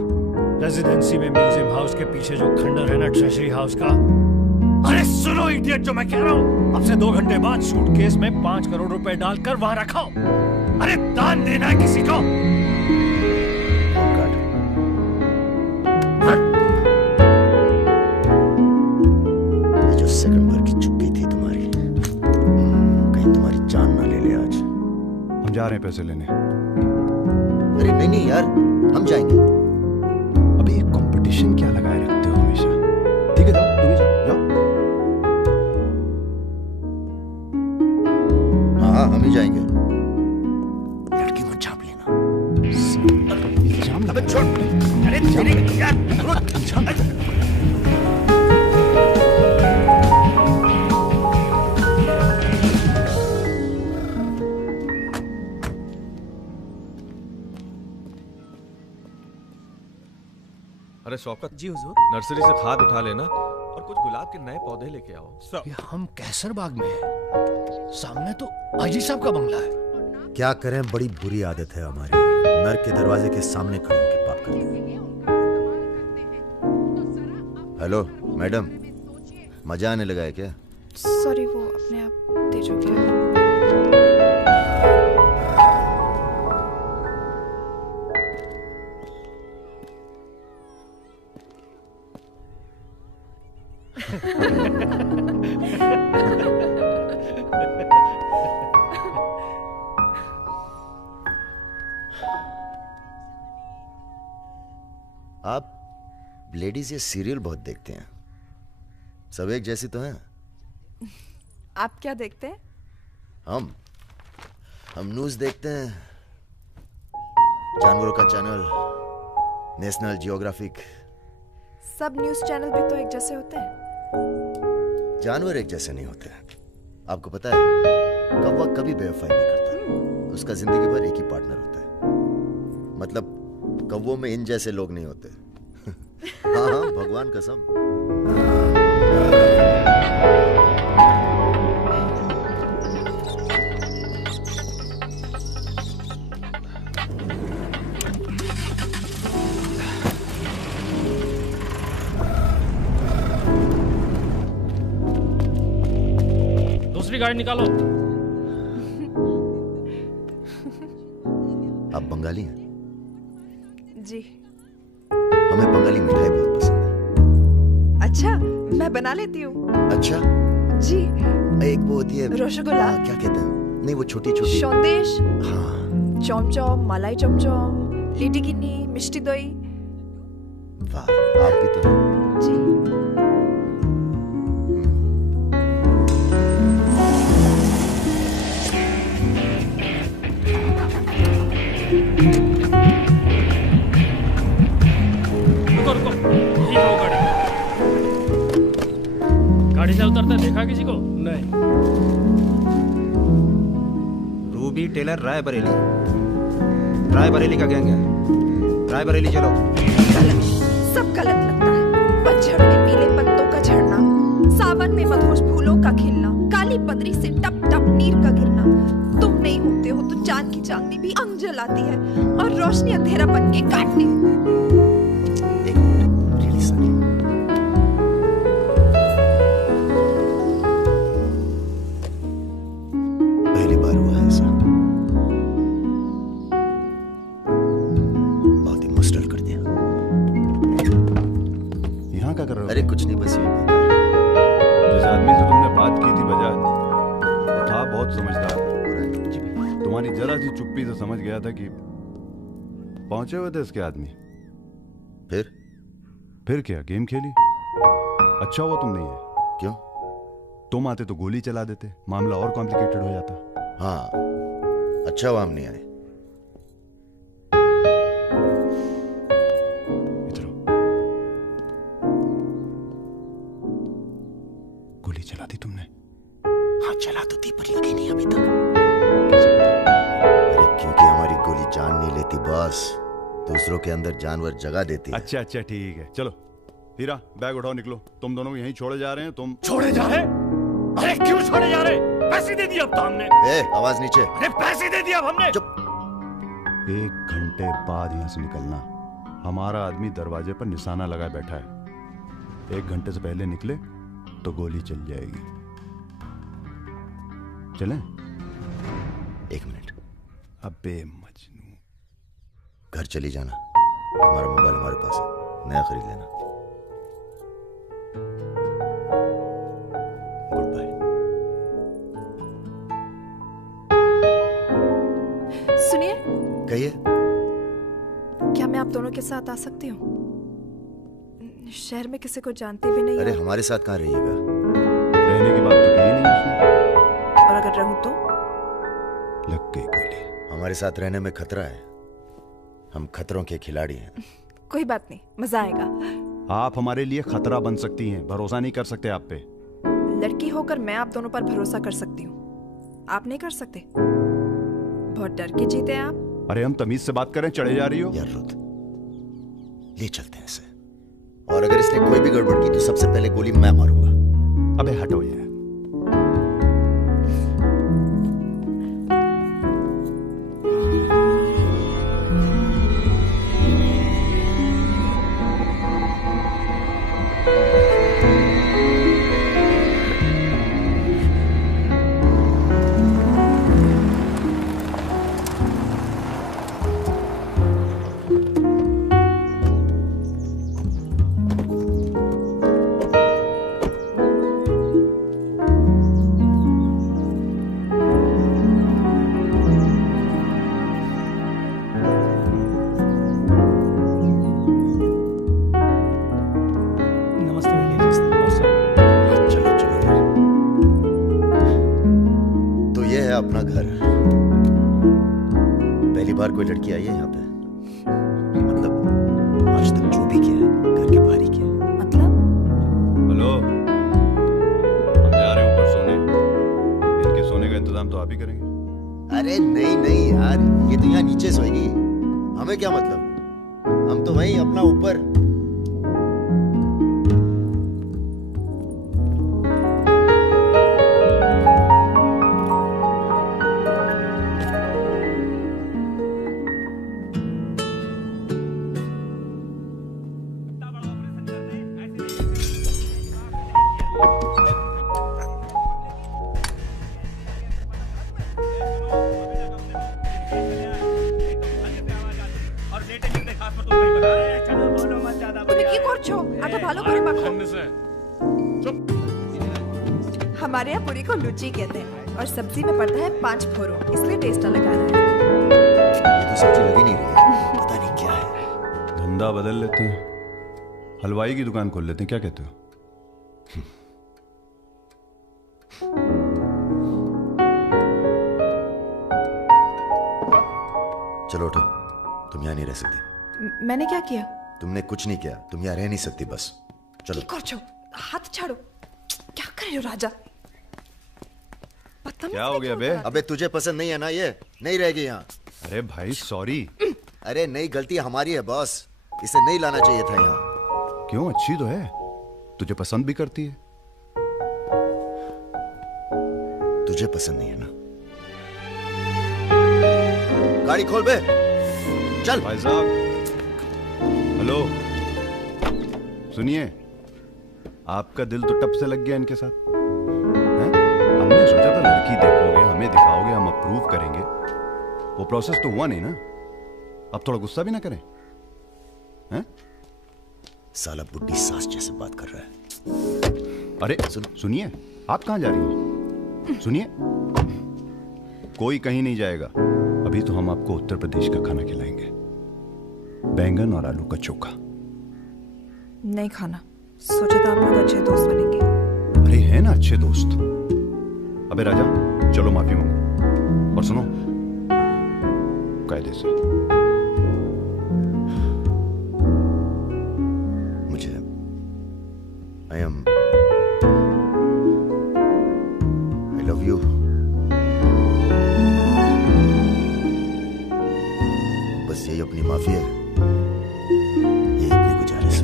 रेजिडेंसी में म्यूजियम हाउस के पीछे जो खंडर है ना, ट्रेजरी हाउस का, अरे सुनो इडियट, जो मैं कह रहा हूँ, अब से 2 घंटे बाद सूटकेस में 5 करोड़ रुपए डालकर वहां रखाओ। अरे दान देना है किसी को। ये जो जा रहे हैं पैसे लेने। अरे नहीं नहीं यार, हम जाएंगे। अबे ये कंपटीशन क्या लगाए रखते हो हमेशा? ठीक है जाओ, तुम ही जाओ। हाँ हम ही जाएंगे। लड़की मत छाप लेना। अबे छोड़। अरे यार अरे शौकत जी हुजूर। नर्सरी से खाद उठा लेना और कुछ गुलाब के नए पौधे लेके आओ। ये हम कैसर बाग में हैं। सामने तो आजी साहब का बंगला है। क्या करें, बड़ी बुरी आदत है हमारी। नर के दरवाजे के सामने खड़े होकर पाप करते हैं। हेलो मैडम, मजा आने लगा है क्या? सॉरी, वो अपने आप तेज हो गया। आप लेडीज ये सीरियल बहुत देखते हैं, सब एक जैसी तो हैं। आप क्या देखते हैं? हम न्यूज़ देखते हैं, जानवरों का चैनल, नेशनल जियोग्राफिक। सब न्यूज़ चैनल भी तो एक जैसे होते हैं। जानवर एक जैसे नहीं होते। आपको पता है कौवा कभी बेवफाई नहीं करता, उसका जिंदगी भर एक ही पार्टनर होता है। मतलब कौवों में इन जैसे लोग नहीं होते। हाँ हाँ, भगवान कसम। दूसरी गाड़ी निकालो। आप बंगाली हैं? जी। हमें बंगाली मिठाई बहुत पसंद है। अच्छा, मैं बना लेती हूँ। अच्छा जी। एक वो होती है रसगुल्ला। क्या कहते हैं? नहीं, वो छोटी छोटी। सौंदेश। हाँ। चमचम, मलाई चमचम, लिट्टी गिन्नी, मिष्टी दही। वाह, आप भी तो। जी। रुको यही हो गाड़ी। गाड़ी से उतरते देखा किसी को? नहीं। रूबी टेलर रायबरेली का गैंग है। रायबरेली चलो। सब गलत लगता है। पतझड़ में पीले पत्तों का झड़ना, सावन में मधुर फूलों का खिलना, काली बदरी से टप टप नीर का गिरना। तुम नहीं होते हो तो चांद की चांदनी भी अंग जलाती है और रोशनी अंधेरा बन के काटती। पहली बार हुआ है ऐसा। बहुत इमोशनल कर दिया। यहाँ क्या कर रहे हो? अरे कुछ नहीं, बस ये जिस आदमी से तुमने बात की थी बजाज, वो था बहुत समझदार। तुम्हारी जरा सी चुप्पी से समझ गया था कि पहुंचे हुए थे इसके आदमी। फिर क्या गेम खेली? अच्छा हुआ तुम नहीं है। क्यों? तुम आते तो गोली चला देते, मामला और कॉम्प्लिकेटेड हो जाता। हाँ, अच्छा हुआ हम नहीं आए। गोली चला दी तुमने? हाँ चला तो थी, पर लगी नहीं अभी तक। अरे क्योंकि हमारी गोली जान नहीं लेती बॉस, दूसरों के अंदर जानवर जगा देती है। अच्छा अच्छा ठीक है, चलो हीरा बैग उठाओ, निकलो। तुम दोनों यहीं छोड़े जा रहे हैं। तुम छोड़े जा रहे? अरे क्यों छोड़े जा रहे? पैसे दे दिए अब तो हमने। आवाज नीचे। अरे पैसे दे दिए अब हमने। चुप। 1 घंटे बाद यहाँ से निकलना। हमारा आदमी दरवाजे पर निशाना लगाए बैठा है। 1 घंटे से पहले निकले तो गोली चल जाएगी। चलें? 1 मिनट। अबे मजनू, घर चली जाना। हमारा मोबाइल हमारे पास है, नया खरीद लेना। Good bye. कहिए। क्या मैं आप दोनों के साथ आ सकती हूँ? शहर में किसी को जानते भी नहीं। अरे हमारे साथ कहाँ रहिएगा? रहने की बात तो कही नहीं उसने। और अगर रहूं तो? लग गई गोली। हमारे साथ रहने में खतरा है। हम खतरों के खिलाड़ी हैं। कोई बात नहीं, मजा आएगा। आप हमारे लिए खतरा बन सकती हैं, भरोसा नहीं कर सकते आप पे। लड़की होकर मैं आप दोनों पर भरोसा कर सकती हूँ, आप नहीं कर सकते। बहुत डर के जीते हैं आप। अरे हम तमीज से बात करें, चढ़े जा रही हो। यार रुत, ले चलते हैं इसे। और अगर इसने कोई भी गड़बड़ की तो सबसे पहले गोली मैं मारूंगा। अबे हटो यार। अपना घर। पहली बार कोई लड़की आई है यहाँ पे? मतलब आज तक जो भी किया है घर के बाहर ही किया है। मतलब? हेलो, हम जा रहे हैं ऊपर सोने। इनके सोने का इंतजाम तो आप ही करेंगे। अरे नहीं नहीं यार, ये तो यहाँ नीचे सोएगी, हमें क्या मतलब, हम तो वहीं अपना ऊपर। हमारे यहाँ पूरी को लुची कहते हैं और सब्जी में पड़ता है 5 फोरो, इसलिए टेस्ट अलग आ रहा है। ये तो सब्जी लगी नहीं रही है, पता नहीं क्या है। धंधा बदल लेते हैं, हलवाई की दुकान खोल लेते हैं, क्या कहते हो? चलो उठो, तुम यहाँ नहीं रह सकती। मैंने क्या किया? तुमने कुछ नहीं किया, तुम यहाँ रह नहीं सकती, बस चलो। हाथ छाड़ो, क्या कर रहे हो राजा? क्या हो गया बे? अबे तुझे पसंद नहीं है ना ये, नहीं रहेगी यहाँ। अरे भाई सॉरी। अरे नहीं, गलती हमारी है बॉस, इसे नहीं लाना चाहिए था यहाँ। क्यों, अच्छी तो है, तुझे पसंद भी करती है। तुझे पसंद नहीं है ना? गाड़ी खोल बे, चल। भाई साहब, हेलो, सुनिए, आपका दिल तो टप से लग गया इनके साथ। हमने सोचा था लड़की देखोगे, हमें दिखाओगे, हम अप्रूव करेंगे, वो प्रोसेस तो हुआ नहीं ना। अब थोड़ा गुस्सा भी ना करें, हैं? साला बुड्ढी सास जैसे बात कर रहा है। अरे सुनिए, आप कहाँ जा रही हैं? सुनिए, कोई कहीं नहीं जाएगा। अभी तो हम आपको उत्तर प्रदेश का खाना खिलाएंगे, बैंगन और आलू का चोखा। नहीं खाना, सोचा था आप लोग अच्छे दोस्त बनेंगे। अरे है ना अच्छे दोस्त। अबे राजा, चलो माफी मांगो, और सुनो, कायदे से। मुझे I love you। बस यही अपनी माफी है, यही अपनी गुजारिश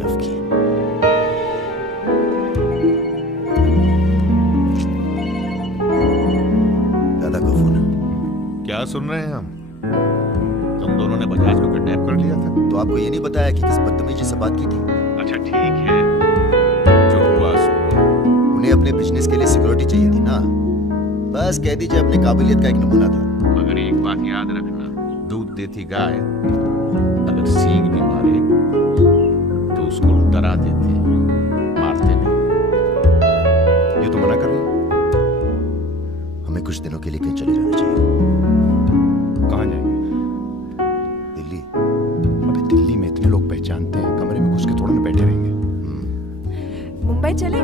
लव की। दादा का फोन है। क्या सुन रहे हैं हम? तुम दोनों ने बजाज को किडनैप कर लिया था। तो आपको ये नहीं बताया कि किस बदतमीजी से बात की थी? अच्छा ठीक है, जो हुआ सो। उन्हें अपने बिजनेस के लिए सिक्योरिटी चाहिए थी ना, बस कह दीजिए अपने काबिलियत का एक नमूना था। मगर एक बात याद रखना, दूध देती गाय अगर सींग भी मारे तो उसको डरा देते हैं, मारते नहीं। ये तो मना कर रही है। हमें कुछ दिनों के लिए कहीं चले जाना चाहिए। मुंबई चले?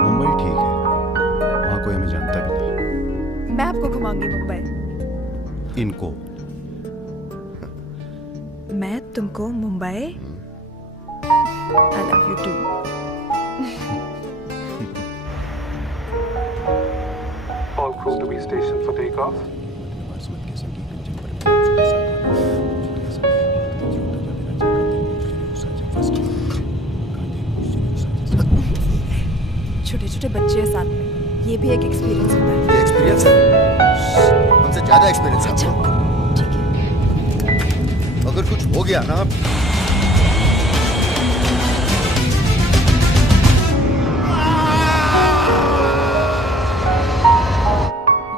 मुंबई ठीक है, वहां कोई हमें जानता भी नहीं। मैं आपको घुमाऊंगी मुंबई। इनको मैं तुमको Mumbai. I love you too. All crew to be stationed for takeoff. छोटे छोटे बच्चे हैं साथ में, ये भी एक एक्सपीरियंस होता है। ये एक्सपीरियंस है, हमसे ज्यादा एक्सपीरियंस है आपको। अगर कुछ हो गया ना,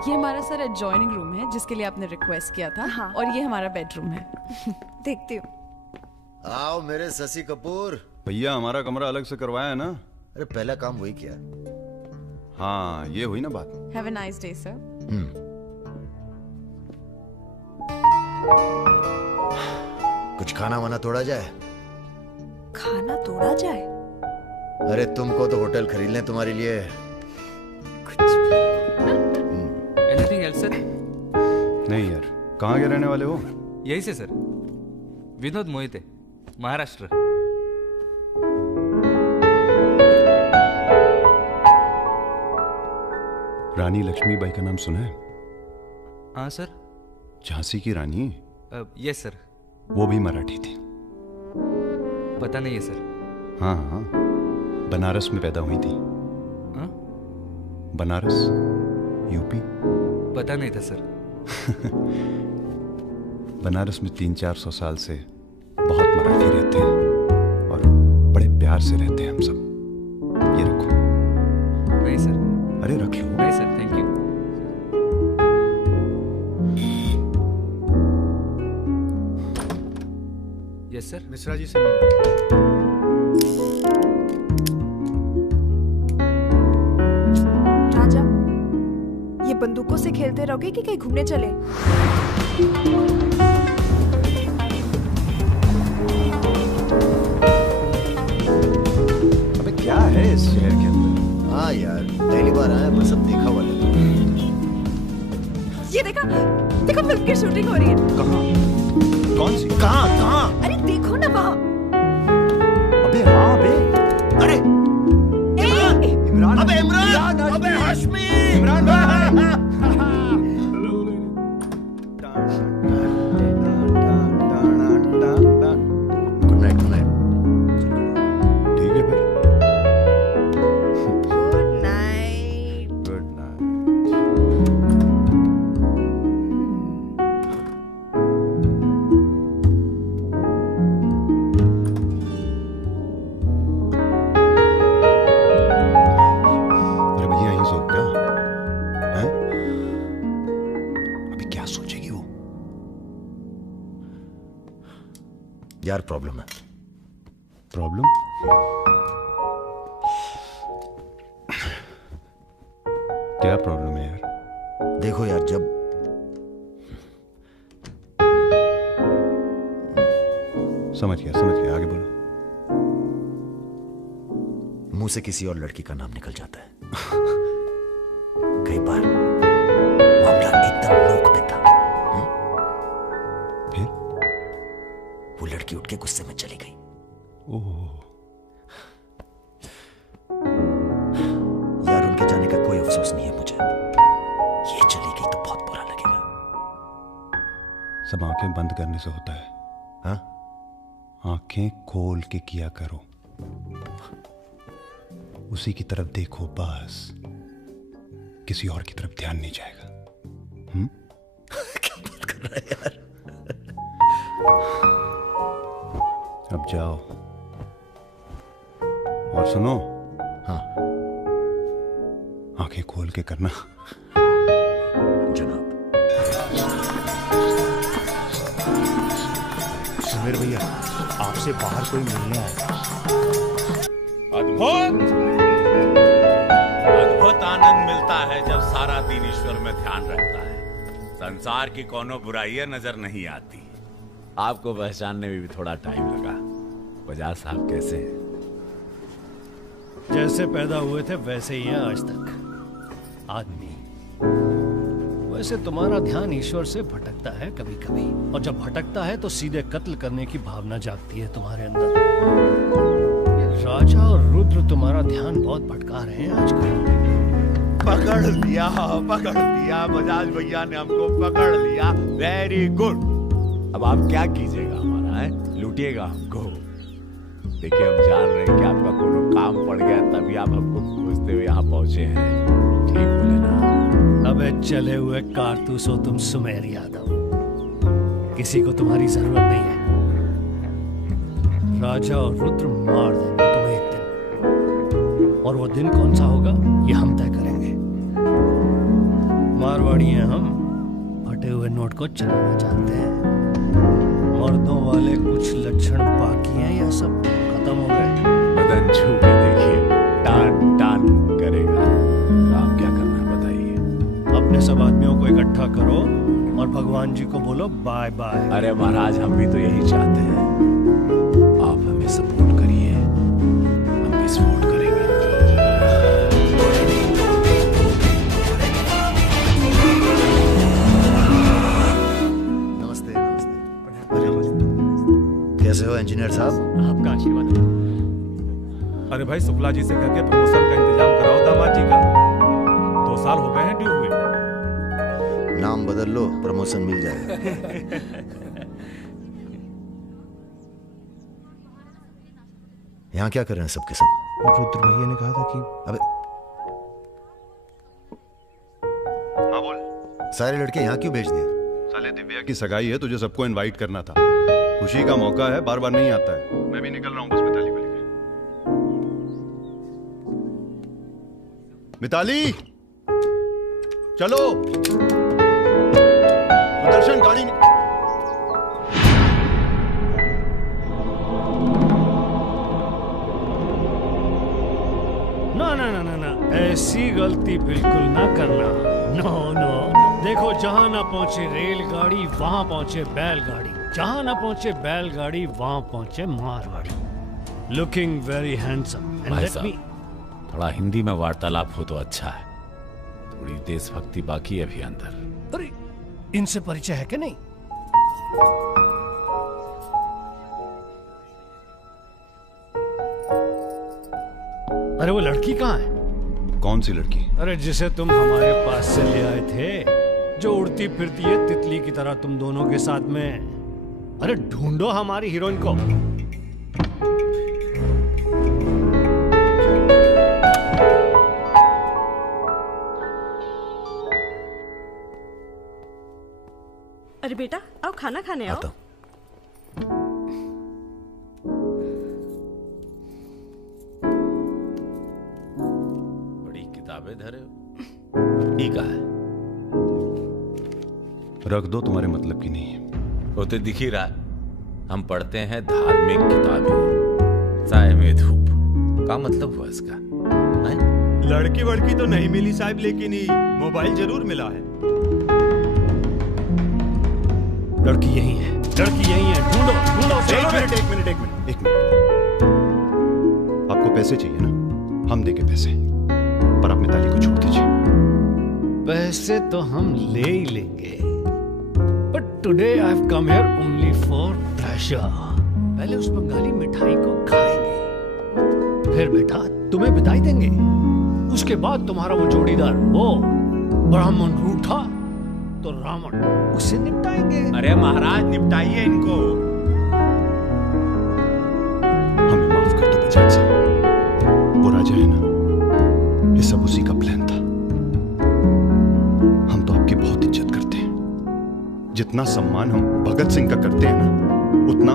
ये हमारा सर एडजॉइनिंग रूम है जिसके लिए आपने रिक्वेस्ट किया था। हाँ। और ये हमारा बेडरूम है। देखती हूँ। आओ मेरे शशि कपूर। भैया हमारा कमरा अलग से करवाया है ना। अरे पहला काम वही किया। हाँ ये हुई ना बात। Have a nice day sir. कुछ खाना वाना तोड़ा जाए? खाना तोड़ा जाए? अरे तुमको तो होटल खरीद लें तुम्हारे लिए। Anything else sir? नहीं यार, कहाँ के रहने वाले हो? यही से सर, विनोद मोहिते, महाराष्ट्र। रानी लक्ष्मीबाई का नाम सुना है? हाँ सर। झांसी की रानी? Yes sir. वो भी मराठी थी। पता नहीं है सर। हाँ हाँ, बनारस में पैदा हुई थी। हाँ? बनारस, यूपी। पता नहीं था सर। बनारस में 300-400 साल से बहुत मराठी रहते हैं और बड़े प्यार से रहते हैं हम सब। ये रखो। नहीं सर। अरे रख लो। नहीं sir, thank you. Yes sir. Mishra ji से मिलना। राजा, ये बंदूकों से खेलते रहोगे कि कहीं घूमने चले? अबे क्या है इस शहर के अंदर? हाँ यार, पहली बार आया, पर सब देखा हुआ लगा। ये देखा, देखो फिल्म की शूटिंग हो रही है। कहाँ? कौन सी? कहाँ कहाँ? अरे देखो ना वहाँ। अबे हाँ बे। अरे इमरान। अबे इमरान, अबे हाशमी, इमरान भाई। Good night, good night. ठीक है फिर। Good night. Good night. अरे भैया यहीं सो क्या? हैं? अभी क्या सोचेगी वो? यार प्रॉब्लम है। प्रॉब्लम? क्या प्रॉब्लम है यार? देखो यार, जब समझ गया, आगे बोलो। मुंह से किसी और लड़की का नाम निकल जाता है। कई बार मामला एकदम नोक पे था। फिर वो लड़की उठ के गुस्से में चली गई। ओह। यार उनके जाने का कोई अफसोस नहीं है मुझे। ये चली गई तो बहुत बुरा लगेगा। सब आंखें बंद करने से होता है। हाँ? आंखें खोल के किया करो, उसी की तरफ देखो बस, किसी और की तरफ ध्यान नहीं जाएगा। क्या बात कर रहा है यार? अब जाओ और सुनो। हाँ। आंखें खोल के करना। जनाब। समीर भैया, आपसे बाहर कोई मिलने आया। अद्भुत आनंद मिलता है जब सारा दिन ईश्वर में ध्यान रहता है। संसार की कोनो बुराइयां नजर नहीं आती। आपको पहचानने में भी थोड़ा टाइम लगा। बजाज साहब कैसे हैं? जैसे पैदा हुए थे वैसे ही है आज तक। आदमी। वैसे तुम्हारा ध्यान ईश्वर से भटकता है कभी कभी, और जब भटकता है तो सीधे कत्ल करने की भावना जागती है तुम्हारे अंदर। ये राजा और रुद्र तुम्हारा ध्यान बहुत भटका रहे हैं आजकल। पकड़ लिया बजाज भैया ने हमको पकड़ लिया। Very good. अब आप क्या कीजिएगा हमारा है? लूटिएगा हमको। देखिए हम जान रहे हैं कि आपका कोनो काम पड़ गया तभी आप हमको खोजते हुए यहाँ पहुंचे हैं। ठीक बोले ना? अबे चले हुए कारतूस हो तुम सुमेर यादव, किसी को तुम्हारी जरूरत नहीं है। राजा और रुद्र मार देंगे तुम्हें एक दिन, और वो दिन कौन सा होगा ये हम तय करेंगे। मारवाड़ी हैं हम, फटे हुए नोट को चलाना जानते हैं। मर्दों वाले कुछ लक्षण बाकी हैं या सब खत्म हो गए? बदन छू के देखिए, टान टान करेगा। काम क्या करना है बताइए। अपने सब आदमियों को इकट्ठा करो और भगवान जी को बोलो बाय बाय। अरे महाराज हम भी तो यही चाहते हैं, आप हमें सपोर्ट करिए, हम विस्फोट करेंगे। कैसे हो इंजीनियर साहब? आपका आशीर्वाद। अरे भाई शुक्ला जी से कह के प्रमोशन का इंतजाम कराओ दामाद जी का। 2 साल हो गए हैं ड्यू हुए। नाम बदल लो, प्रमोशन मिल जाएगा। यहाँ क्या कर रहे हैं सबके सब? रुद्र भैया ने कहा था कि अबे हाँ बोल। सारे लड़के यहाँ क्यों भेज दिए? साले दिव्या की सगाई है, तुझे सबको इनवाइट करना था। खुशी का मौका है, बार बार नहीं आता है। मैं भी निकल रहा हूँ बस मिताली को लेके। मिताली चलो। सुदर्शन गाड़ी ना ऐसी गलती बिल्कुल ना करना। नो देखो, जहां ना पहुंचे रेलगाड़ी वहां पहुंचे बैलगाड़ी, जहां ना पहुंचे बैलगाड़ी वहां पहुंचे मारवाड़ी। Looking very handsome. भाई साहब, थोड़ा हिंदी में वार्तालाप हो तो अच्छा है। थोड़ी देशभक्ति बाकी है अभी अंदर। अरे इनसे परिचय है कि नहीं? अरे वो लड़की कहाँ है? कौन सी लड़की? अरे जिसे तुम हमारे पास से ले आए थे, जो उड़ती फिरती है तितली की तरह तुम दोनों के साथ में। अरे ढूंढो हमारी हीरोइन को। अरे बेटा आओ खाना खाने आओ। बड़ी किताबें धरे हो। ठीक है, रख दो, तुम्हारे मतलब की नहीं है। वो तो दिख ही रहा है, हम पढ़ते हैं धार्मिक किताबें। चाय में धूप का मतलब हुआ इसका? लड़की वड़की तो नहीं मिली साहब, लेकिन ही मोबाइल जरूर मिला है। लड़की यही है, लड़की यही है। ढूंढो ढूंढो। एक मिनट। आपको पैसे चाहिए ना? हम देंगे पैसे, पर आप मिताली को छोड़ दीजिए। पैसे तो हम ले ही लेंगे, but today I have come here only for pleasure. पहले उस बंगाली मिठाई को खाएंगे, फिर बेटा तुम्हें बिताई देंगे। उसके बाद तुम्हारा वो जोड़ीदार, वो ब्राह्मण रूठा तो रावण, उसे निपटाएंगे। अरे महाराज निपटाइए इनको। हमें माफ कर दो बजाज साहब, वो राजा है ना, ये सब उसी का प्लान था। हम तो आपकी बहुत इज्जत करते हैं। जितना सम्मान हम भगत सिंह का करते हैं ना, उतना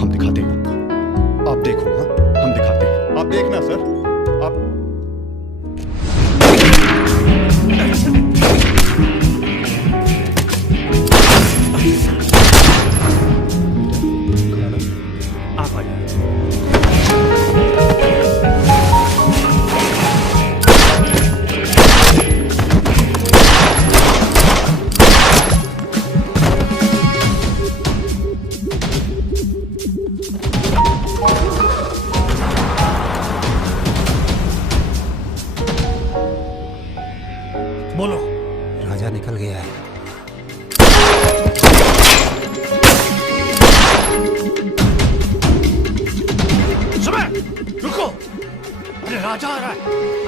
हम दिखाते हैं आपको। आप देखो, हाँ हम दिखाते हैं, आप देखना सर। आप बोलो। राजा निकल गया है। सुबह रुको, अरे राजा आ रहा है।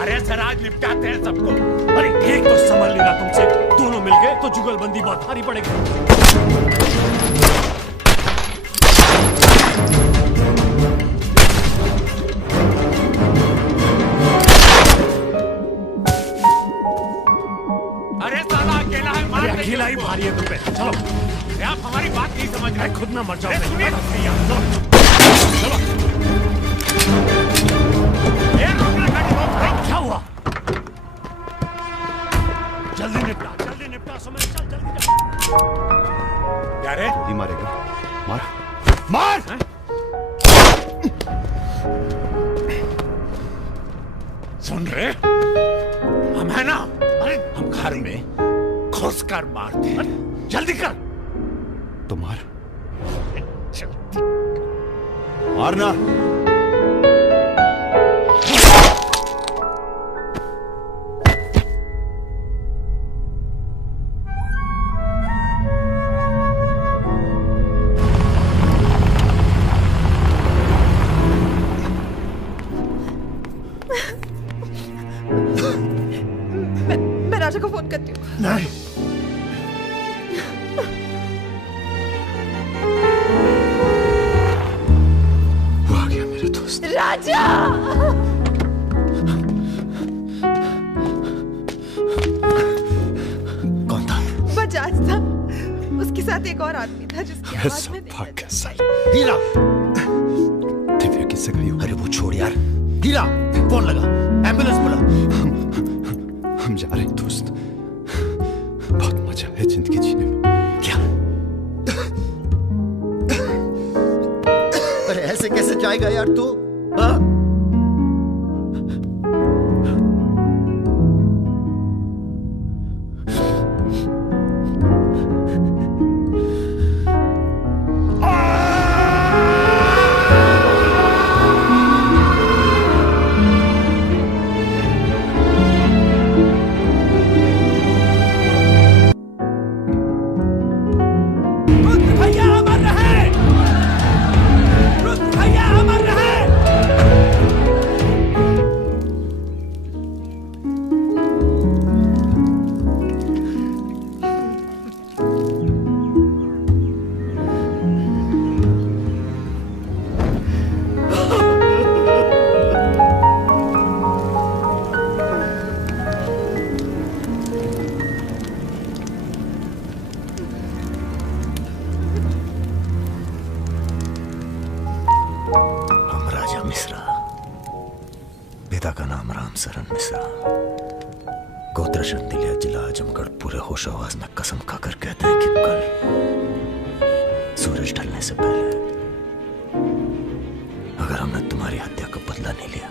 अरे सर आज निपटाते हैं सबको। अरे एक तो संभल नहीं रहा तुमसे, दोनों मिलके तो जुगलबंदी बहुत भारी पड़ेगी। अरे साला अकेला है, मार अरे अकेला ही भारी है तुम पे। चलो अरे आप हमारी बात नहीं समझ रहे। खुद ना मर जाओ। अरे सुनिए। क्या हुआ? जल्दी निपटा समय, चल जल्दी जा। क्या रे? ही मारेगा, मार मार। सुन रहे हम है ना, अरे हम घर में घुस कर मारते हैं। जल्दी कर। तो मार, मारना। मैं राजा को फोन करती हूँ। नहीं, वो आ गया मेरे दोस्त। राजा कौन था? बजाज था, उसके साथ एक और आदमी था जिसकी आवाज में हीरा, दिव्या किससे गई हो? अरे वो छोड़ यार। हीरा फोन लगा, एम्बुलेंस बुला। हम जा रहे हैं दोस्त, बहुत मजा है जिंदगी जीने में। क्या? अरे ऐसे कैसे जाएगा यार तू? हाँ? पिता का नाम राम सरन मिश्रा, गोत्र शंतिलिया, जिला आजमगढ़। पूरे होश आवाज में कसम खाकर कहते हैं कि कल सूरज ढलने से पहले अगर हमने तुम्हारी हत्या का बदला नहीं लिया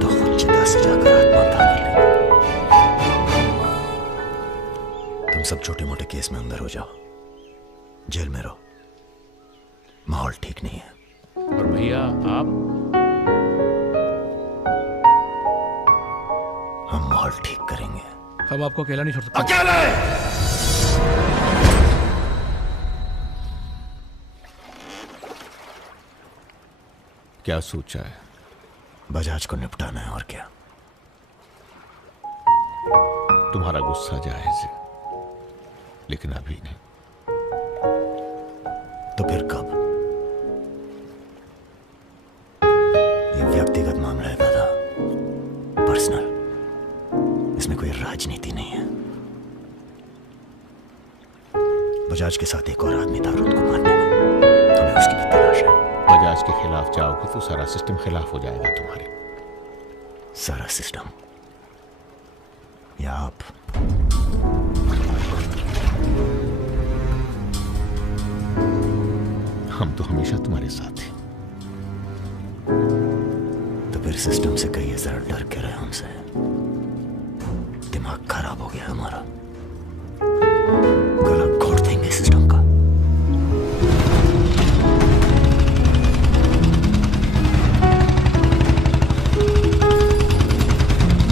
तो खुद चिता से जाकर आत्महत्या कर लेंगे। तुम सब छोटे मोटे केस में अंदर हो जाओ, जेल में रहो, माहौल ठीक नहीं है। और भैया आप? हम माहौल ठीक करेंगे। हम आपको अकेला नहीं छोड़ सकते। अकेले? क्या सोचा है? बजाज को निपटाना है और क्या। तुम्हारा गुस्सा जायज है, लेकिन अभी नहीं। तो फिर कब? ये व्यक्तिगत मामला है दादा, पर्सनल। इसमें कोई राजनीति नहीं है। बजाज के साथ एक और आदमी था रुद को मारने में, हमें उसकी भी तलाश है। बजाज के खिलाफ जाओगे तो सारा सिस्टम खिलाफ हो जाएगा तुम्हारे। सारा सिस्टम या आप? हम तो हमेशा तुम्हारे साथ हैं। तो फिर सिस्टम से कहिए जरा डर के रहे हमसे। दिमाग खराब हो गया हमारा, गला घोट देंगे सिस्टम का।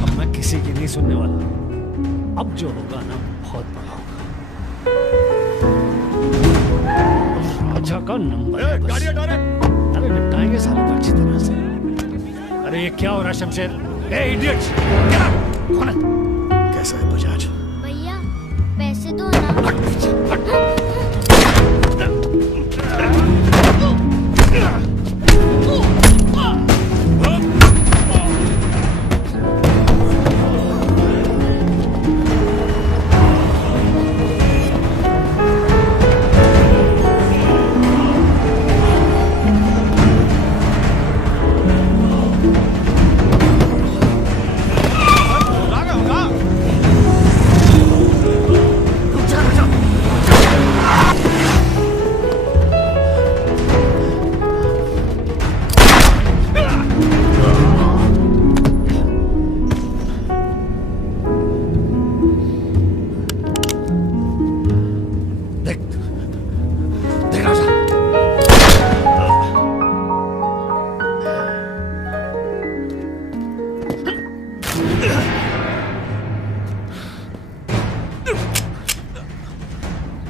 अब मैं नंबर है बस। अरे निपटाएंगे साले को अच्छी तरह से। अरे ये क्या हो रहा है शमशेर? ए इडियट्स! कौन है? कैसा है बजाज? भैया पैसे दो ना।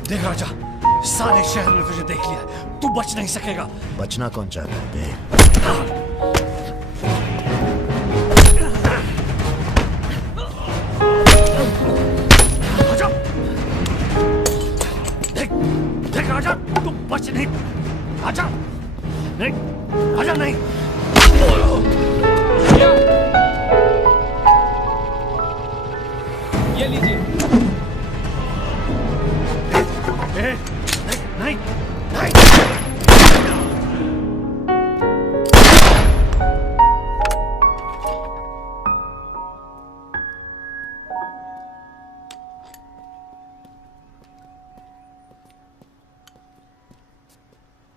देख राजा, सारे शहर में तुझे देख लिया, तू बच नहीं सकेगा। बचना कौन चाहता है बे? देख राजा, तू बच नहीं। आजा नहीं, आजा नहीं। ये लीजिए। नहीं, नहीं।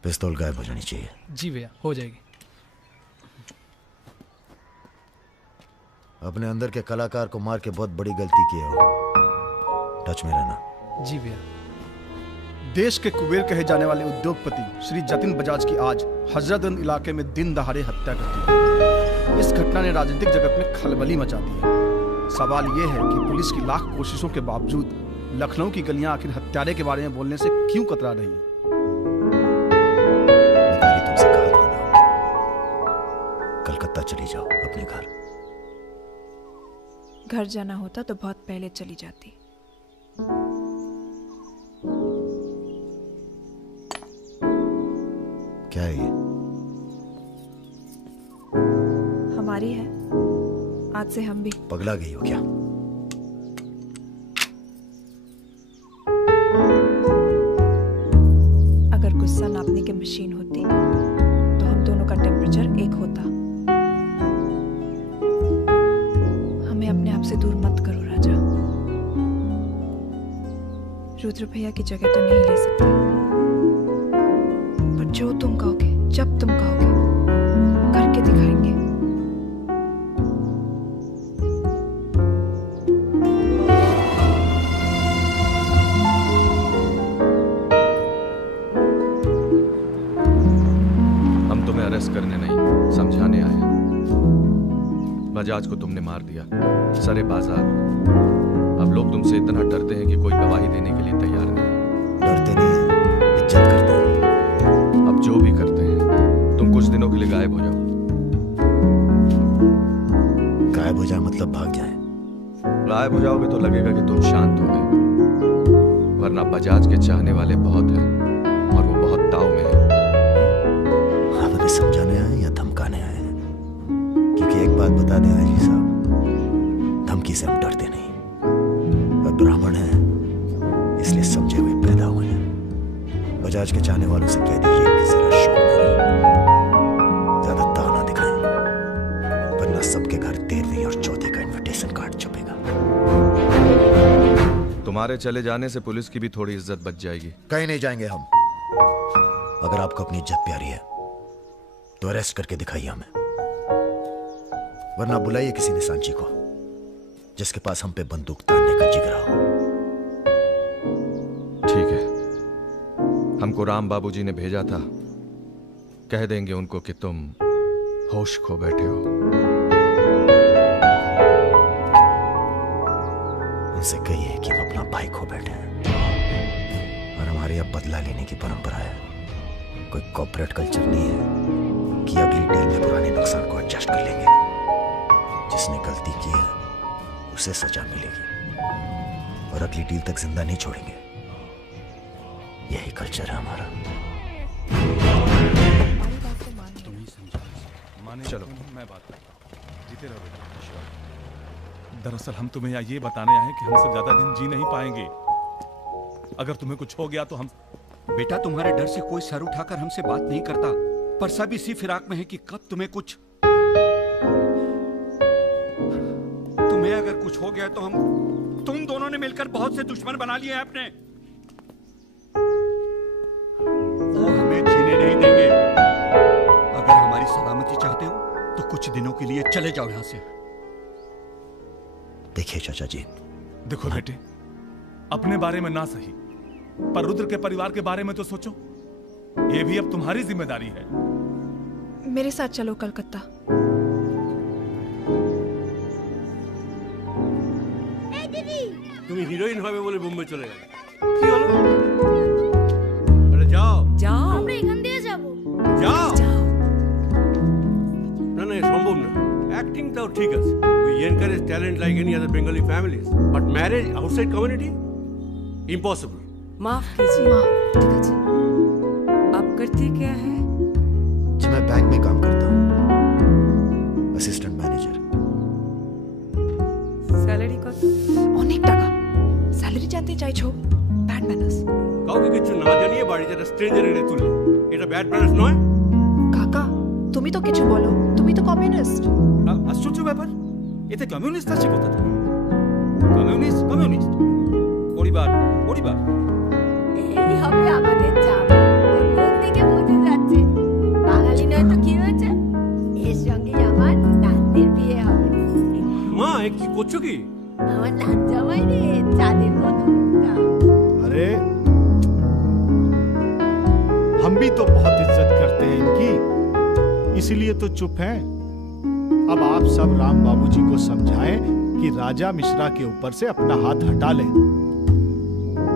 पिस्तौल गायब हो जानी चाहिए। जी भैया, हो जाएगी। अपने अंदर के कलाकार को मार के बहुत बड़ी गलती की है। टच में रहना। जी भैया। देश के कुबेर कहे जाने वाले उद्योगपति श्री जतिन बजाज की आज हजरतगंज इलाके में दिन दहाड़े हत्या कर दी। इस घटना ने राजनीतिक जगत में खलबली मचा दी है। सवाल यह है कि पुलिस की लाख कोशिशों के बावजूद लखनऊ की गलियां आखिर हत्यारे के बारे में बोलने से क्यों कतरा रही है? कलकत्ता चली जाओ अपने घर। घर जाना होता तो बहुत पहले चली जाती। क्या है ये? हमारी है, आज से हम भी। पगला गई हो क्या? अगर गुस्सा नापने की मशीन होती तो हम दोनों का टेम्परेचर एक होता। हमें अपने आप से दूर मत करो राजा। रुद्र भैया की जगह तो नहीं ले सकते, पर जो तुम कहोगे, जब तुम कहोगे, करके दिखाएंगे। हम तुम्हें अरेस्ट करने नहीं, समझाने आए हैं। बजाज को तुमने मार दिया, सरे बाजार। अब लोग तुमसे इतना डरते हैं कि कोई गवाही देने के लिए तैयार नहीं। डरते नहीं है, इज्जत करते हैं। अब जो भी करते हैं, तुम कुछ दिनों के लिए गायब हो जाओ। गायब हो जाए मतलब भाग जाए? गायब हो जाओगे तो लगेगा कि तुम शांत हो गए, वरना बजाज के चाहने वाले बहुत हैं और वो बहुत ताव में हैं। आप हमें समझाने आए या धमकाने आए हैं? क्योंकि एक बात बता दें जी साहब, धमकी से हम डरते नहीं। वह ब्राह्मण है, इसलिए समझे हुए पैदा हुए हैं। बजाज के चाहने वालों से कह दीजिए कि जरा शौक में रहें, ज्यादा ताव ना दिखाएं, वरना सबके घर 13वीं और 4थे का इनविटेशन कार्ड छपेगा। तुम्हारे चले जाने से पुलिस की भी थोड़ी इज्जत बच जाएगी। कहीं नहीं जाएंगे हम। अगर आपको अपनी इज्जत प्यारी है तो अरेस्ट करके दिखाइए हमें, वरना बुलाइए किसी निशानची को जिसके पास हम पे बंदूक तानने का जिगरा हो। ठीक है, हमको राम बाबूजी ने भेजा था, कह देंगे उनको कि तुम होश खो बैठे हो। उनसे कहिए कि वो अपना भाई खो बैठे हैं और हमारे अब बदला लेने की परंपरा है। कोई कॉर्पोरेट कल्चर नहीं है कि अगली डील में पुराने नुकसान को एडजस्ट कर लेंगे। जिसने गलती की है उसे सजा मिलेगी और अगली डील तक जिंदा नहीं छोड़ेंगे। यही कल्चर है हमारा। चलो मैं बात करता हूं। जीते रहो बेटा। दरअसल हम तुम्हें ये बताने आए हैं कि हमसे ज्यादा दिन जी नहीं पाएंगे। अगर तुम्हें कुछ हो गया तो हम। बेटा तुम्हारे डर से कोई सर उठाकर हमसे बात नहीं करता, पर सब इसी फिराक में है कि कब तुम्हें कुछ अगर कुछ हो गया तो तुम दोनों ने मिलकर बहुत से दुश्मन बना लिए हैं अपने। वो हमें जीने नहीं देंगे। अगर हमारी सलामती चाहते हो तो कुछ दिनों के लिए चले जाओ यहां से। देखिए चाचा जी, देखो बेटे, अपने बारे में ना सही पर रुद्र के परिवार के बारे में तो सोचो। ये भी अब तुम्हारी जिम्मेदारी है। मेरे साथ चलो कलकत्ता। তুমি হিরোইন হবে বলে বোম্বে চলে গেলে কি হলো? আরে যাও যাও, আমরা এখান দিয়ে যাব। যাও। না না সম্ভব না। অ্যাক্টিং তাও ঠিক আছে। We encourage talent like any other Bengali families, but marriage outside community impossible. माफ कीजिए। ठीक है। आप करते क्या है? जी मैं बैंक में काम करता हूँ, असिस्टेंट मैनेजर। স্যালারি কত? অনেক টাকা। স্যালারি জানতে চাইছো? Bad manners. কাউকে কিছু না জানিয়ে বাড়িতে একটা স্ট্রেঞ্জার এনে তুললে এটা ব্যাড ম্যানার্স নয়? কাকা তুমি তো কিছু বলো, তুমি তো কমিউনিস্ট। আশ্চর্য ব্যাপার, এতে কমিউনিস্ট আছে কোথা থেকে? কমিউনিস্ট পরিবার পরিবার এই হবে আমাদের চাপ। ওর মুখ থেকে বোঝা যাচ্ছে বাঙালি নয় তো কি হয়েছে? এর সঙ্গে আমার নাতনির বিয়ে হবে। মা কি করছো কি? আমার নাত জামাই রে, চাঁদের মতো মুখটা। अरे हम भी तो बहुत इज्जत करते हैं इनकी, इसीलिए तो चुप हैं। अब आप सब राम बाबूजी को समझाएं कि राजा मिश्रा के ऊपर से अपना हाथ हटा लें।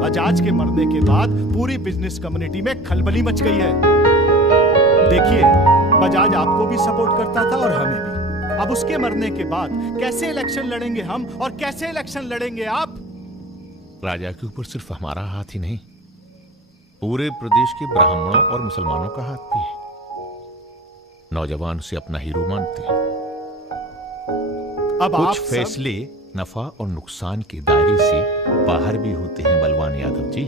बजाज के मरने के बाद पूरी बिजनेस कम्युनिटी में खलबली मच गई है। देखिए बजाज आपको भी सपोर्ट करता था और हमें भी। अब उसके मरने के बाद कैसे इलेक्शन लड़ेंगे हम और कैसे इलेक्शन लड़ेंगे आप? राजा के ऊपर सिर्फ हमारा हाथ ही नहीं, पूरे प्रदेश के ब्राह्मणों और मुसलमानों का हाथ भी है। नौजवान उसे अपना हीरो मानते हैं। अब कुछ आप फैसले नफा और नुकसान के दायरे से बाहर भी होते हैं बलवान यादव जी।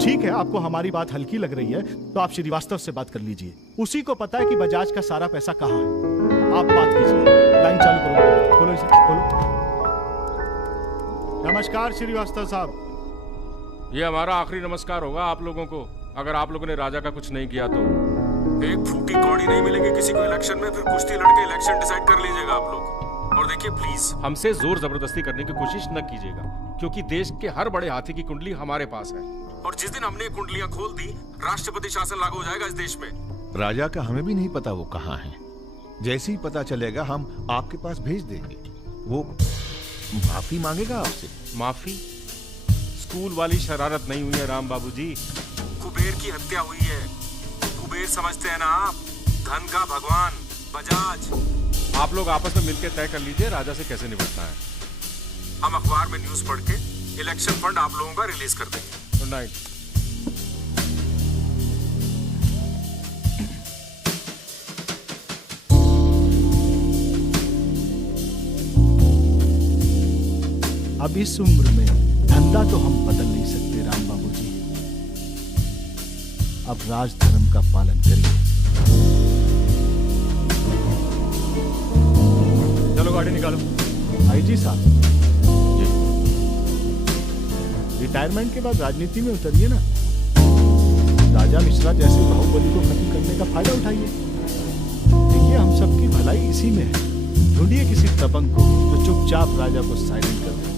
ठीक है, आपको हमारी बात हल्की लग रही है तो आप श्रीवास्तव से बात कर लीजिए। उसी को पता है कि बजाज का सारा पैसा कहाँ है। आप बात कीजिए। लाइन चालू करो, खोलो इसे, खोलो। नमस्कार श्रीवास्तव साहब। ये हमारा आखिरी नमस्कार होगा आप लोगों को, अगर आप लोगों ने राजा का कुछ नहीं किया तो। एक फूटी कौड़ी नहीं मिलेगी किसी को इलेक्शन में, फिर कुश्ती लड़के इलेक्शन डिसाइड कर लीजिएगा आप लोग। और देखिए प्लीज हमसे जोर जबरदस्ती करने की कोशिश न कीजिएगा, क्योंकि देश के हर बड़े हाथी की कुंडली हमारे पास है, और जिस दिन हमने कुंडलियां खोल दी राष्ट्रपति शासन लागू हो जाएगा इस देश में। राजा का हमें भी नहीं पता वो कहाँ है। जैसे ही पता चलेगा हम आपके पास भेज देंगे। वो माफी मांगेगा आपसे। माफी? स्कूल वाली शरारत नहीं हुई है राम बाबूजी, कुबेर की हत्या हुई है। कुबेर समझते हैं ना आप, धन का भगवान बजाज। आप लोग आपस में मिलकर तय कर लीजिए राजा से कैसे निपटना है। हम अखबार में न्यूज पढ़ के इलेक्शन फंड आप लोगों का रिलीज कर देंगे। Good night. अब इस उम्र में धंधा तो हम बदल नहीं सकते राम बाबूजी। अब राज धर्म का पालन करिए। चलो गाड़ी निकालो। आईजी साहब, रिटायरमेंट के बाद राजनीति में उतरिए ना। राजा मिश्रा जैसे बाहुबली को खत्म करने का फायदा उठाइए। देखिए हम सबकी भलाई इसी में है। ढूंढिए किसी दबंग को जो चुपचाप राजा को साइलेंट कर दे।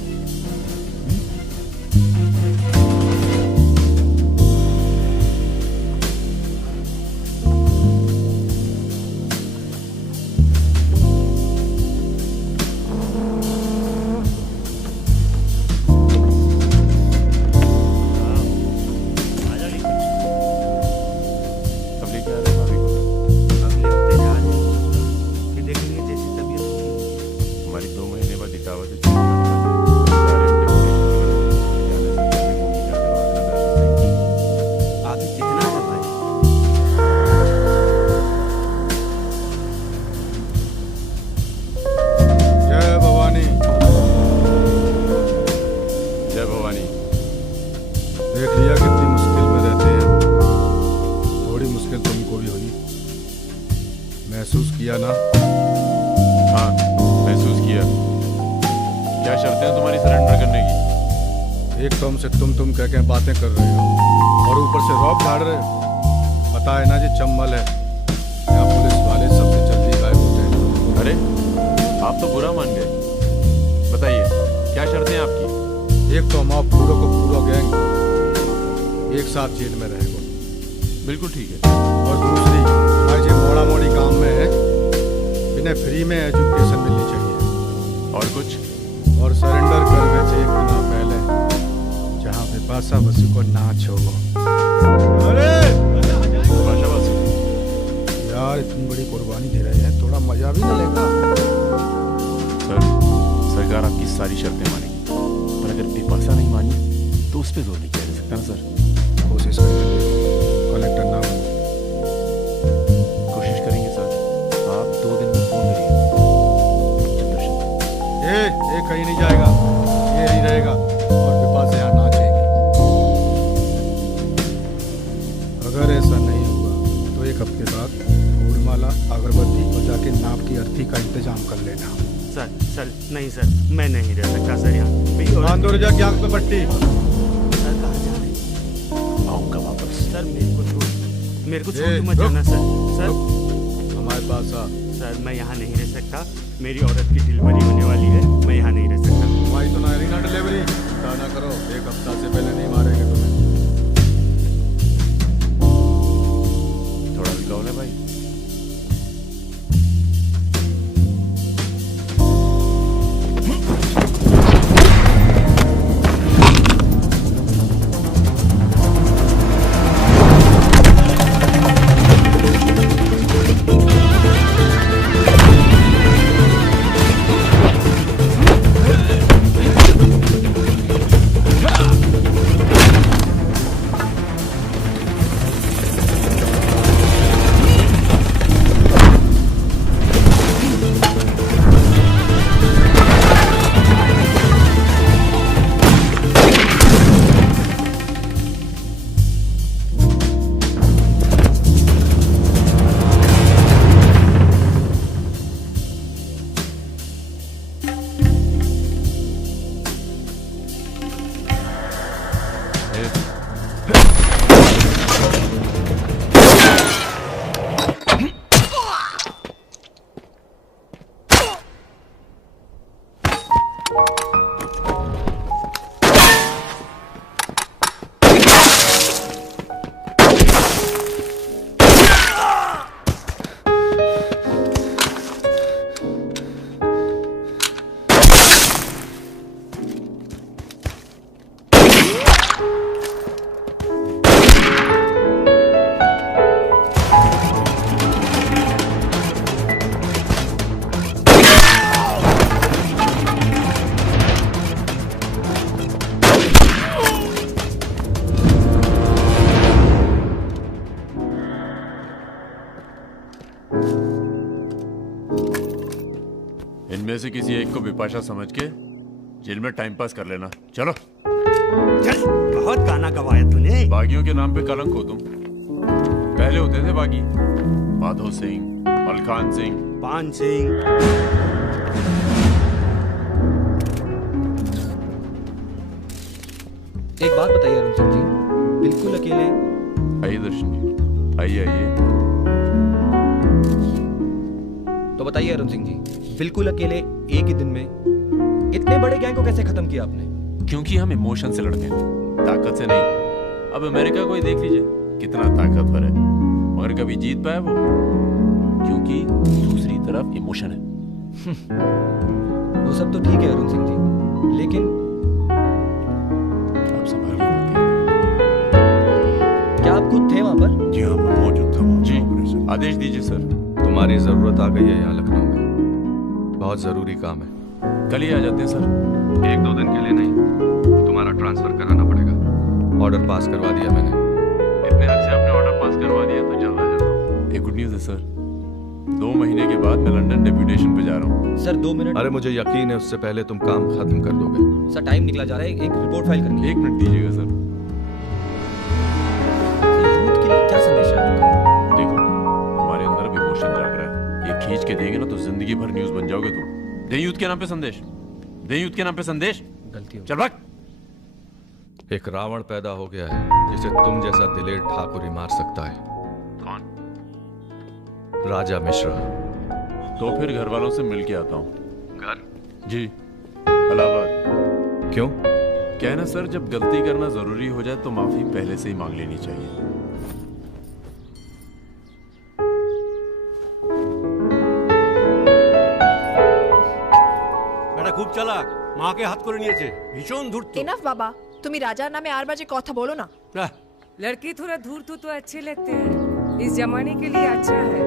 महसूस किया ना? हाँ, महसूस किया। क्या शर्तें हैं तुम्हारी सरेंडर करने की? एक तो हमसे तुम कह के बातें कर रहे हो और ऊपर से रौब झाड़ रहे हो। पता है ना जी चंबल है, यहाँ पुलिस वाले सबसे जल्दी गायब होते हैं। अरे आप तो बुरा मान गए। बताइए क्या शर्तें हैं आपकी? एक तो हम आप पूरा को पूरा गैंग एक साथ जेल में रहेगा। बिल्कुल ठीक है। और दूसरी, हमारे जो मोड़ा मोड़ी काम में है, इन्हें फ्री में एजुकेशन मिलनी चाहिए। और कुछ? और सरेंडर करने से एक महीना पहले जहाँ पे पासा बसी को नाच होगा। अरे पासा बसी यार इतनी बड़ी कुर्बानी दे रहे हैं, थोड़ा मजा भी ना लेगा? सर, सरकार आपकी सारी शर्तें मानेगी, पर अगर बिपाशा नहीं मानी तो उस पर जोर नहीं किया जा सकता ना सर। कोशिश करेंगे, कलेक्टर ना बनो। कोशिश करेंगे सर। आप 2 दिन में फोन करिए। ये कहीं नहीं जाएगा, ये ही रहेगा और बिपाशा यहाँ नाचेगी। अगर ऐसा नहीं हुआ तो एक हफ्ते बाद फूलमाला अगरबत्ती और जाके नाप की अर्थी का इंतजाम कर लेना। सर नहीं सर, मैं नहीं रह सकता सर यहाँ। बांधो जा आंख पे पट्टी। सर कहाँ जा रहे हैं? आऊँगा वापस। सर मेरे को छोड़ मत जाना सर। हमारे पास आ। सर मैं यहाँ नहीं रह सकता, मेरी औरत की डिलीवरी होने वाली है, मैं यहाँ नहीं रह सकता। तुम्हारी तो ना डिलीवरी ना करो, एक हफ्ता से पहले नहीं मारेंगे तुम्हें। थोड़ा रुकाओ ले भाई। इनमें से किसी एक को बिपाशा समझ के जेल में टाइम पास कर लेना। चलो चल, बहुत गाना गवाया तूने। बागियों के नाम पे कलंक हो तुम। पहले होते थे बागी, माधो सिंह, मलखान सिंह, पान सिंह। एक बात बताइए अरुण सिंह जी, बिल्कुल अकेले? आइए दर्शन जी, आइए आइए। तो बताइए अरुण सिंह जी, बिल्कुल अकेले एक ही दिन में इतने बड़े गैंग को कैसे खत्म किया आपने? क्योंकि हम इमोशन से लड़ते हैं, ताकत से नहीं। अब अमेरिका को ही देख लीजिए, कितना ताकतवर है, मगर कभी जीत पाया वो? क्योंकि दूसरी तरफ इमोशन है। वो सब तो ठीक है अरुण सिंह जी, लेकिन आप संभाल के रखिए। क्या आप खुद थे वहां पर? जी हाँ, मैं मौजूद था वहाँ। जी, आदेश दीजिए सर। तुम्हारी जरूरत आ गई है यहाँ लखनऊ में, बहुत जरूरी काम है। कल ही आ जाते हैं सर। 1-2 दिन के लिए नहीं, तुम्हारा ट्रांसफर कराना पड़ेगा। ऑर्डर पास करवा दिया मैंने। इतने हद से आपने ऑर्डर पास करवा दिया तो जल्द आ जाता हूँ। एक गुड न्यूज़ है सर, 2 महीने के बाद मैं लंदन डेप्यूटेशन पे जा रहा हूँ। Sir 2 minute. अरे मुझे यकीन है उससे पहले तुम काम खत्म कर दोगे। सर टाइम निकला जा रहा है, एक रिपोर्ट फाइल करनी है। 1 मिनट दीजिएगा सर। यूथ के लिए क्या संदेश है आपका? देखो, हमारे अंदर भी इमोशन जाग रहा है। खींच के देंगे ना तो जिंदगी भर न्यूज बन जाओगे तुम। दे यूथ के नाम पे संदेश, दे यूथ के नाम पे संदेश। गलती हो चल भाग। एक रावण पैदा हो गया है जिसे तुम जैसा दिलेर ठाकुर ही मार सकता है। कौन? राजा मिश्रा। तो फिर घर वालों से मिल के आता हूँ। घर? जी, इलाहाबाद। क्यों? कहना सर, जब गलती करना जरूरी हो जाए तो माफी पहले से ही मांग लेनी चाहिए। বেটা খুব চালাক, মাকে হাত করে নিয়েছে, ভীষণ ধূর্ত। এনাফ বাবা, তুমি রাজার নামে আর বাজে কথা বলো না। लड़की थोड़ा धूर्त हो तो अच्छे लगते हैं, इस जमाने के लिए अच्छा है।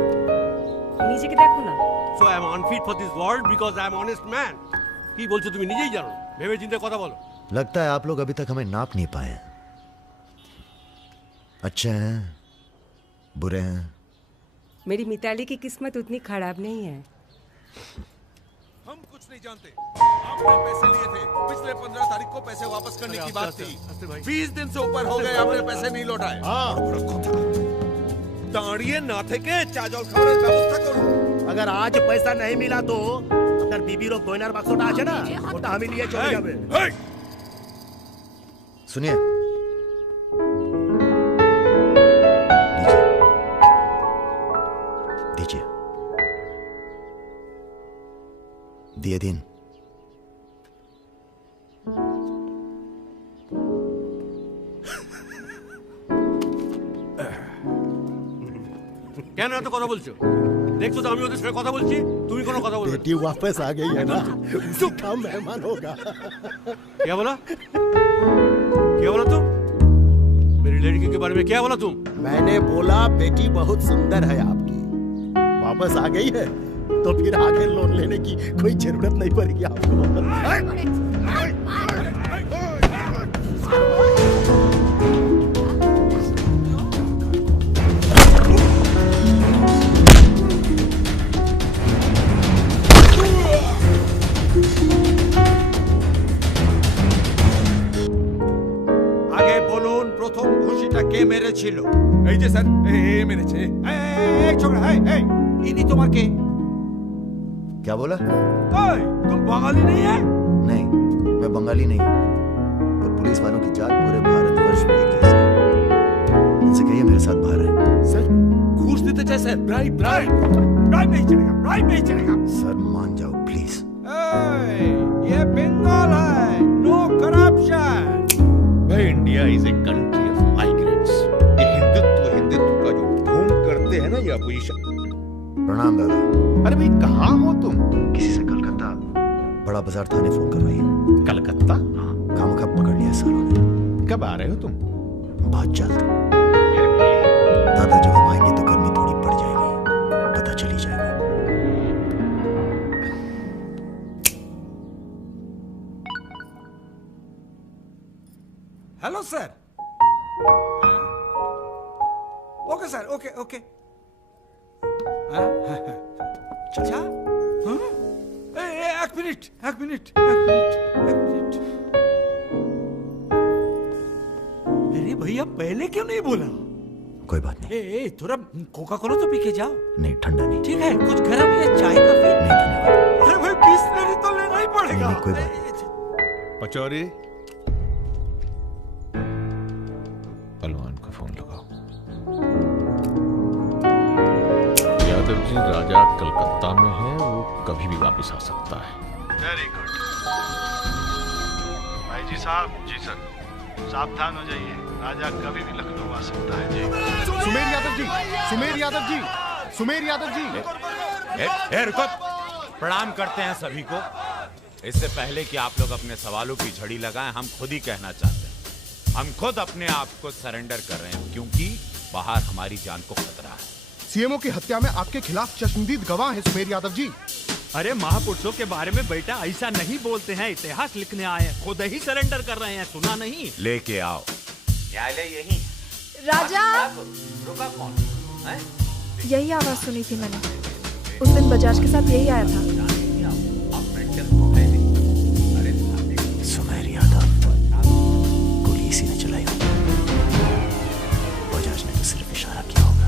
नीचे के देखो ना। So I am unfit for this world because I am honest man. কি বলছো তুমি নিজেই জানো, ভেবে চিন্তে কথা বলো। लगता है आप लोग अभी तक हमें नाप नहीं पाए। अच्छे हैं, बुरे हैं। मेरी मिताली की किस्मत उतनी खराब नहीं है। हम कुछ नहीं जानते। आपने पैसे लिए थे, पिछले 15 तारीख को पैसे वापस करने की बात थी। 20 दिन से ऊपर हो गए, आपने पैसे नहीं लौटाए। दाड़िए ना थे के चाजल खाने व्यवस्था करो। अगर आज पैसा नहीं मिला तो अगर बीबी रो गोइनार बाक्सोटा আছে না ওটা আমি নিয়ে চলে যাবে। सुनिए, दीजिए, दिए दिन। কেন এত কথা বলছো? দেখছো তো আমি ওদের সাথে কথা বলছি, তুমি কোনো কথা বলছো? बेटी वापस आ गई है ना, उसी का मेहमान होगा। क्या बोला? क्या बोला तुम? मेरी लड़की के बारे में क्या बोला तुम? मैंने बोला बेटी बहुत सुंदर है आपकी, वापस आ गई है तो फिर आगे लोन लेने की कोई जरूरत नहीं पड़ेगी आपको। আগে বলুন প্রথম খুশিটা কে মেরেছিল? এই যে স্যার, এই মেরেছে। এই ছোকরা, এই ইনি তোমার কে? क्या बोला? तुम बंगाली नहीं है? नहीं, मैं बंगाली नहीं हूँ, पर पुलिस वालों की जात पूरे भारतवर्ष में एक जैसी है। इनसे कहिए मेरे साथ बाहर है। सर, घूस देते चाहे सर, ब्राइब नहीं चलेगा, ब्राइब नहीं चलेगा। सर मान जाओ प्लीज। ये बंगाल है, नो करप्शन। भाई India is a country of migrants. ये हिंदुत्व का जो ढोंग करते हैं ना ये अपोजिशन। प्रणाम दादा। अरे भाई कहाँ हो तुम? किसी से कलकत्ता बड़ा बाजार थाने फोन करवाइए। कलकत्ता? हाँ, काम खा पकड़ लिया सारों ने। कब आ रहे हो तुम? बहुत जल्द। दादा जब हम आएंगे तो गर्मी थोड़ी बढ़ जाएगी, पता चली जाएगा। Hello sir. Okay sir, okay okay. अच्छा, एक मिनट। अरे भैया पहले क्यों नहीं बोला? कोई बात नहीं। थोड़ा कोका कोला तो पी के जाओ। नहीं, ठंडा नहीं। ठीक है, कुछ गर्म या चाय कॉफी? नहीं धन्यवाद। अरे भाई बिस्लरी तो लेना ही पड़ेगा। नहीं, कोई बात नहीं। पचौरी, पहलवान को फोन लगाओ। यादव जी, राजा कलकत्ता में है, वो कभी भी वापस आ सकता है। वेरी गुड भाई जी साहब। जी सर, सावधान हो जाइए, राजा कभी भी लखनऊ आ सकता है। जी सुमेर यादव जी, सुमेर यादव जी, सुमेर यादव जी। रुको, प्रणाम करते हैं सभी को। इससे पहले कि आप लोग अपने सवालों की झड़ी लगाएं, हम खुद ही कहना चाहते हैं, हम खुद अपने आप को सरेंडर कर रहे हैं, क्योंकि बाहर हमारी जान को खतरा है। सीएमओ की हत्या में आपके खिलाफ चश्मदीद गवाह है सुमेर यादव जी। अरे महापुरुषों के बारे में बेटा ऐसा नहीं बोलते हैं, इतिहास लिखने आए हैं, खुद ही सरेंडर कर रहे हैं, सुना नहीं? लेके आओ। न्यायालय यही है। राजा, रुका कौन है? यही आवाज सुनी थी मैंने, उस दिन बजाज के साथ यही आया था। सुमेर यादव, गोली इसी ने चलाई होगी। बजाज ने तो सिर्फ इशारा किया होगा।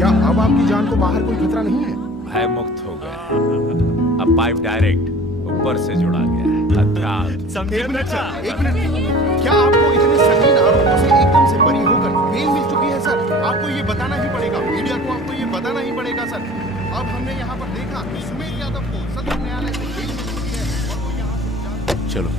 क्या अब आपकी जान को बाहर कोई खतरा नहीं है? भय मुक्त हो गए। अब पाइप डायरेक्ट ऊपर से जुड़ा गया है। एक मिनट सर, एक मिनट। क्या आपको इतने संगीन आरोपों से एकदम से बरी होकर बेल मिल चुकी है सर? आपको ये बताना ही पड़ेगा, मीडिया को आपको ये बताना ही पड़ेगा सर। अब हमने यहाँ पर देखा कि सुमेर यादव को सदर न्यायालय से बेल मिल चुकी है और वो यहाँ से चलो।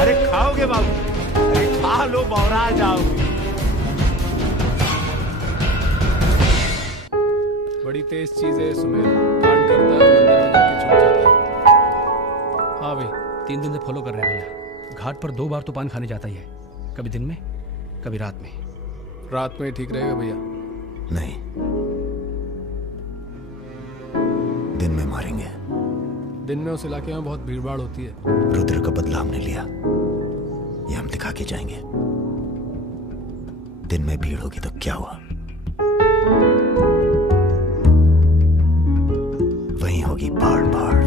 अरे खाओगे बाबू? अरे खा लो, बौरा जाओगे। बड़ी तेज चीज है सुमेर, कांड करता है मंदिर में जाके छुप जाता है। हाँ भाई, 3 दिन से फॉलो कर रहे हैं भैया। घाट पर 2 बार तो पान खाने जाता ही है, कभी दिन में कभी रात में। रात में ठीक रहेगा भैया? नहीं, दिन में मारेंगे। दिन में उस इलाके में बहुत भीड़ भाड़ होती है। रुद्र का बदला हमने लिया, ये हम दिखा के जाएंगे। दिन में भीड़ होगी तो क्या हुआ, वहीं होगी भाड़ भाड़।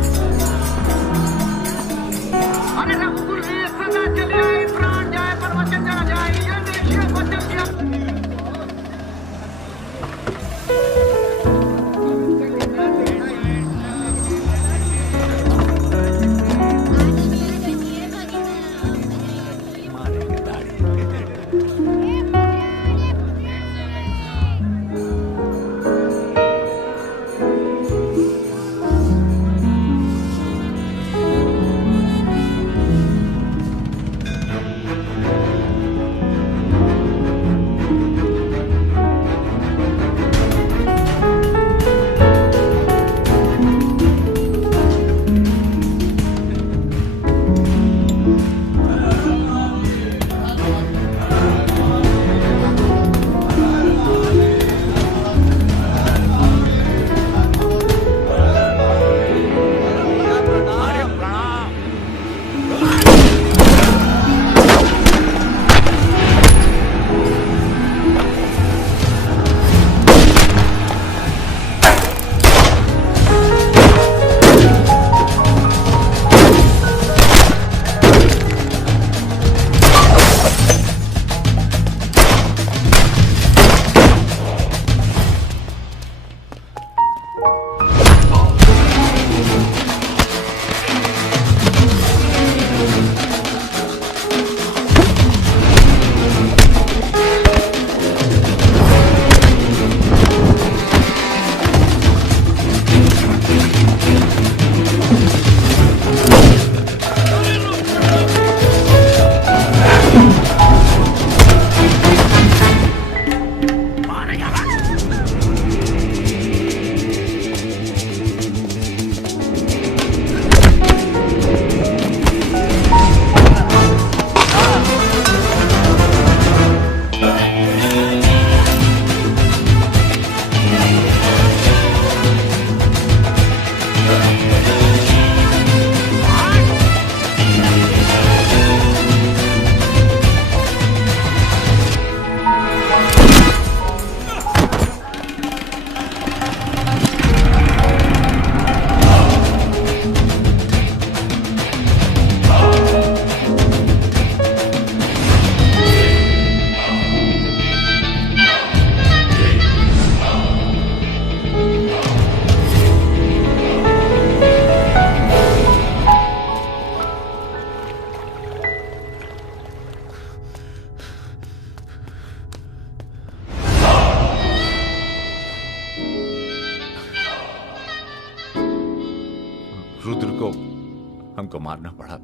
को मारना पड़ा।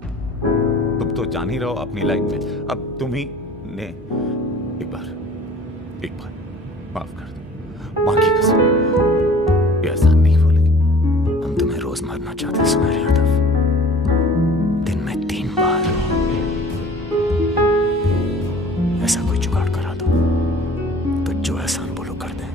तुम तो जान ही रहो अपनी लाइन में, अब तुम ही ने एक बार माफ कर दो, मां की कसम, ये एहसान नहीं भूलेंगे। हम तुम्हें रोज मारना चाहते सुमेर यादव, दिन में 3 बार। ऐसा कोई जुगाड़ करा दो तो जो एहसान बोलो कर दे।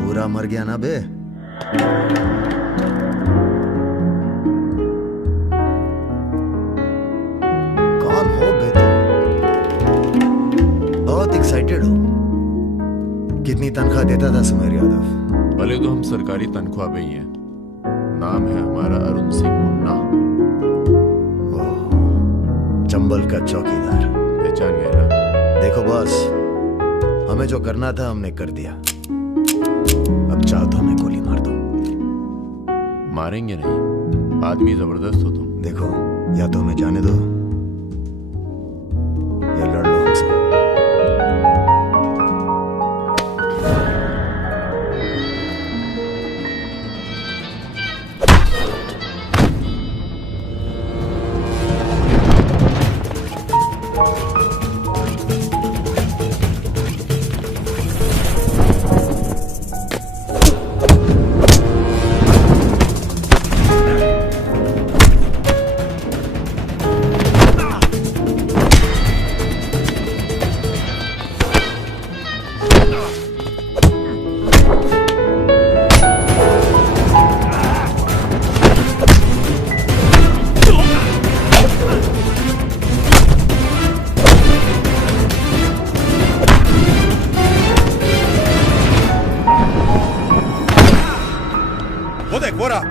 पूरा मर गया ना बे? कौन हो बे तुम? बहुत एक्साइटेड हो। कितनी तनख्वाह देता था सुमेर यादव? भले तो हम सरकारी तनख्वाह पे ही हैं, नाम है हमारा अरुण सिंह मुन्ना। चंबल का चौकीदार। पहचान गए ना? देखो बॉस, हमें जो करना था हमने कर दिया, अब चाहो तो हमें गोली मार दो। मारेंगे नहीं, आदमी जबरदस्त हो तुम। देखो, या तो हमें जाने दो या लड़ लो हमसे। वो देख, वो रहा।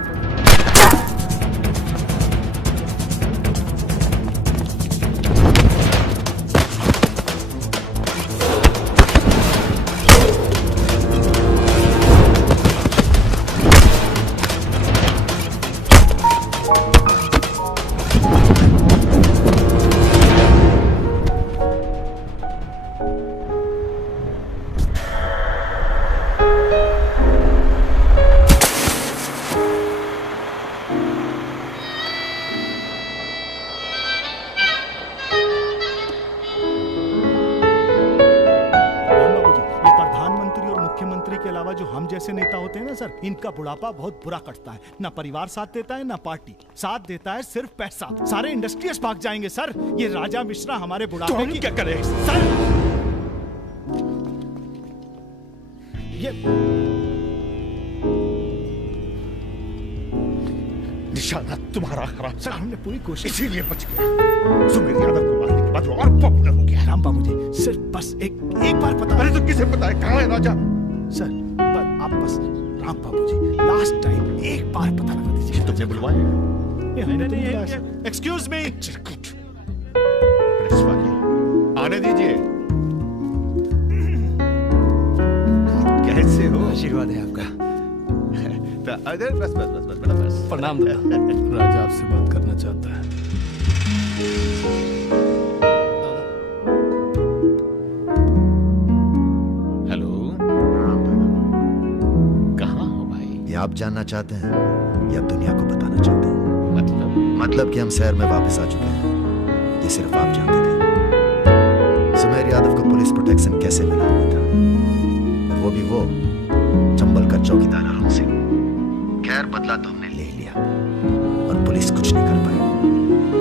जैसे नेता होते हैं ना सर, इनका बुढ़ापा बहुत बुरा कटता है। ना परिवार साथ देता है, ना पार्टी साथ देता है, सिर्फ पैसा। सारे इंडस्ट्रियल्स भाग जाएंगे सर। ये राजा मिश्रा हमारे बुढ़ापे की क्या करे सर? ये निशाना तुम्हारा खराब सर, हमने पूरी कोशिश, इसीलिए बच गया। सुमेर यादव को मारने के बाद वो और पॉपुलर हो गया। राम बाबू जी, सिर्फ बस एक बार पता। अरे तो किसे पता है कहाँ है राजा? सर आप बस राम बाबू जी, लास्ट टाइम एक बार पता लगा दीजिए। तुमने बुलवाया? Excuse me. प्रेस वाले आने दीजिए। कैसे हो? आशीर्वाद है आपका। बस बेटा बस। प्रणाम दादा। राजा आपसे बात करना चाहता है। आप जानना चाहते हैं या दुनिया को बताना चाहते हैं? मतलब कि हम शहर में वापस आ चुके हैं, ये सिर्फ आप जानते थे। सुमेर यादव को पुलिस प्रोटेक्शन कैसे मिला हुआ था, और वो भी वो चंबल का चौकीदार अरुण सिंह। खैर, बदला तो हमने ले लिया और पुलिस कुछ नहीं कर पाई।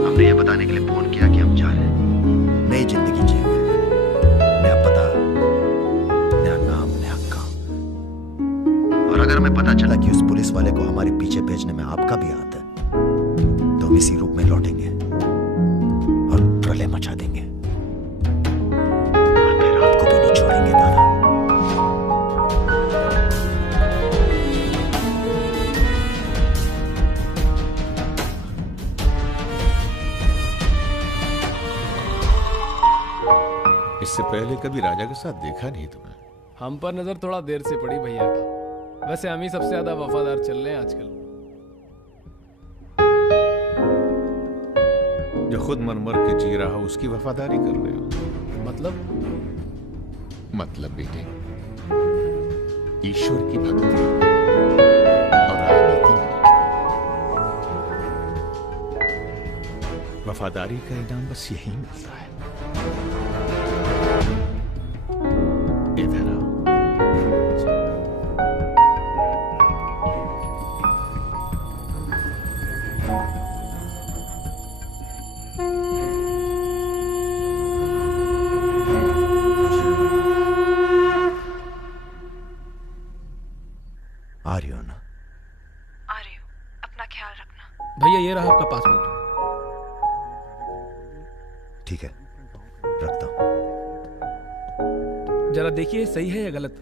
हमने ये बताने के लिए फोन किया कि हम जा रहे हैं, नई जिंदगी जिएंगे, नया पता, नया नाम, नया काम। और अगर हमें पता चला कि उस पुलिस वाले को हमारे पीछे भेजने में आपका भी हाथ है, तो हम इसी रूप में लौटेंगे और प्रलय मचा देंगे, और फिर आपको भी नहीं छोड़ेंगे दादा। इस इससे पहले कभी राजा के साथ देखा नहीं तुम्हें। हम पर नजर थोड़ा देर से पड़ी भैया की। वैसे हम ही सबसे ज्यादा वफादार चल रहे हैं आजकल। जो खुद मर के जी रहा उसकी वफादारी कर रहे हो। मतलब बेटे, ईश्वर की भक्ति और राजनीति में वफादारी का इनाम बस यही मिलता है। इधर आओ। आ रही हो ना? आ रही हूँ, अपना ख्याल रखना। भैया ये रहा आपका पासपोर्ट। ठीक है, रखता हूं। जरा देखिए सही है या गलत।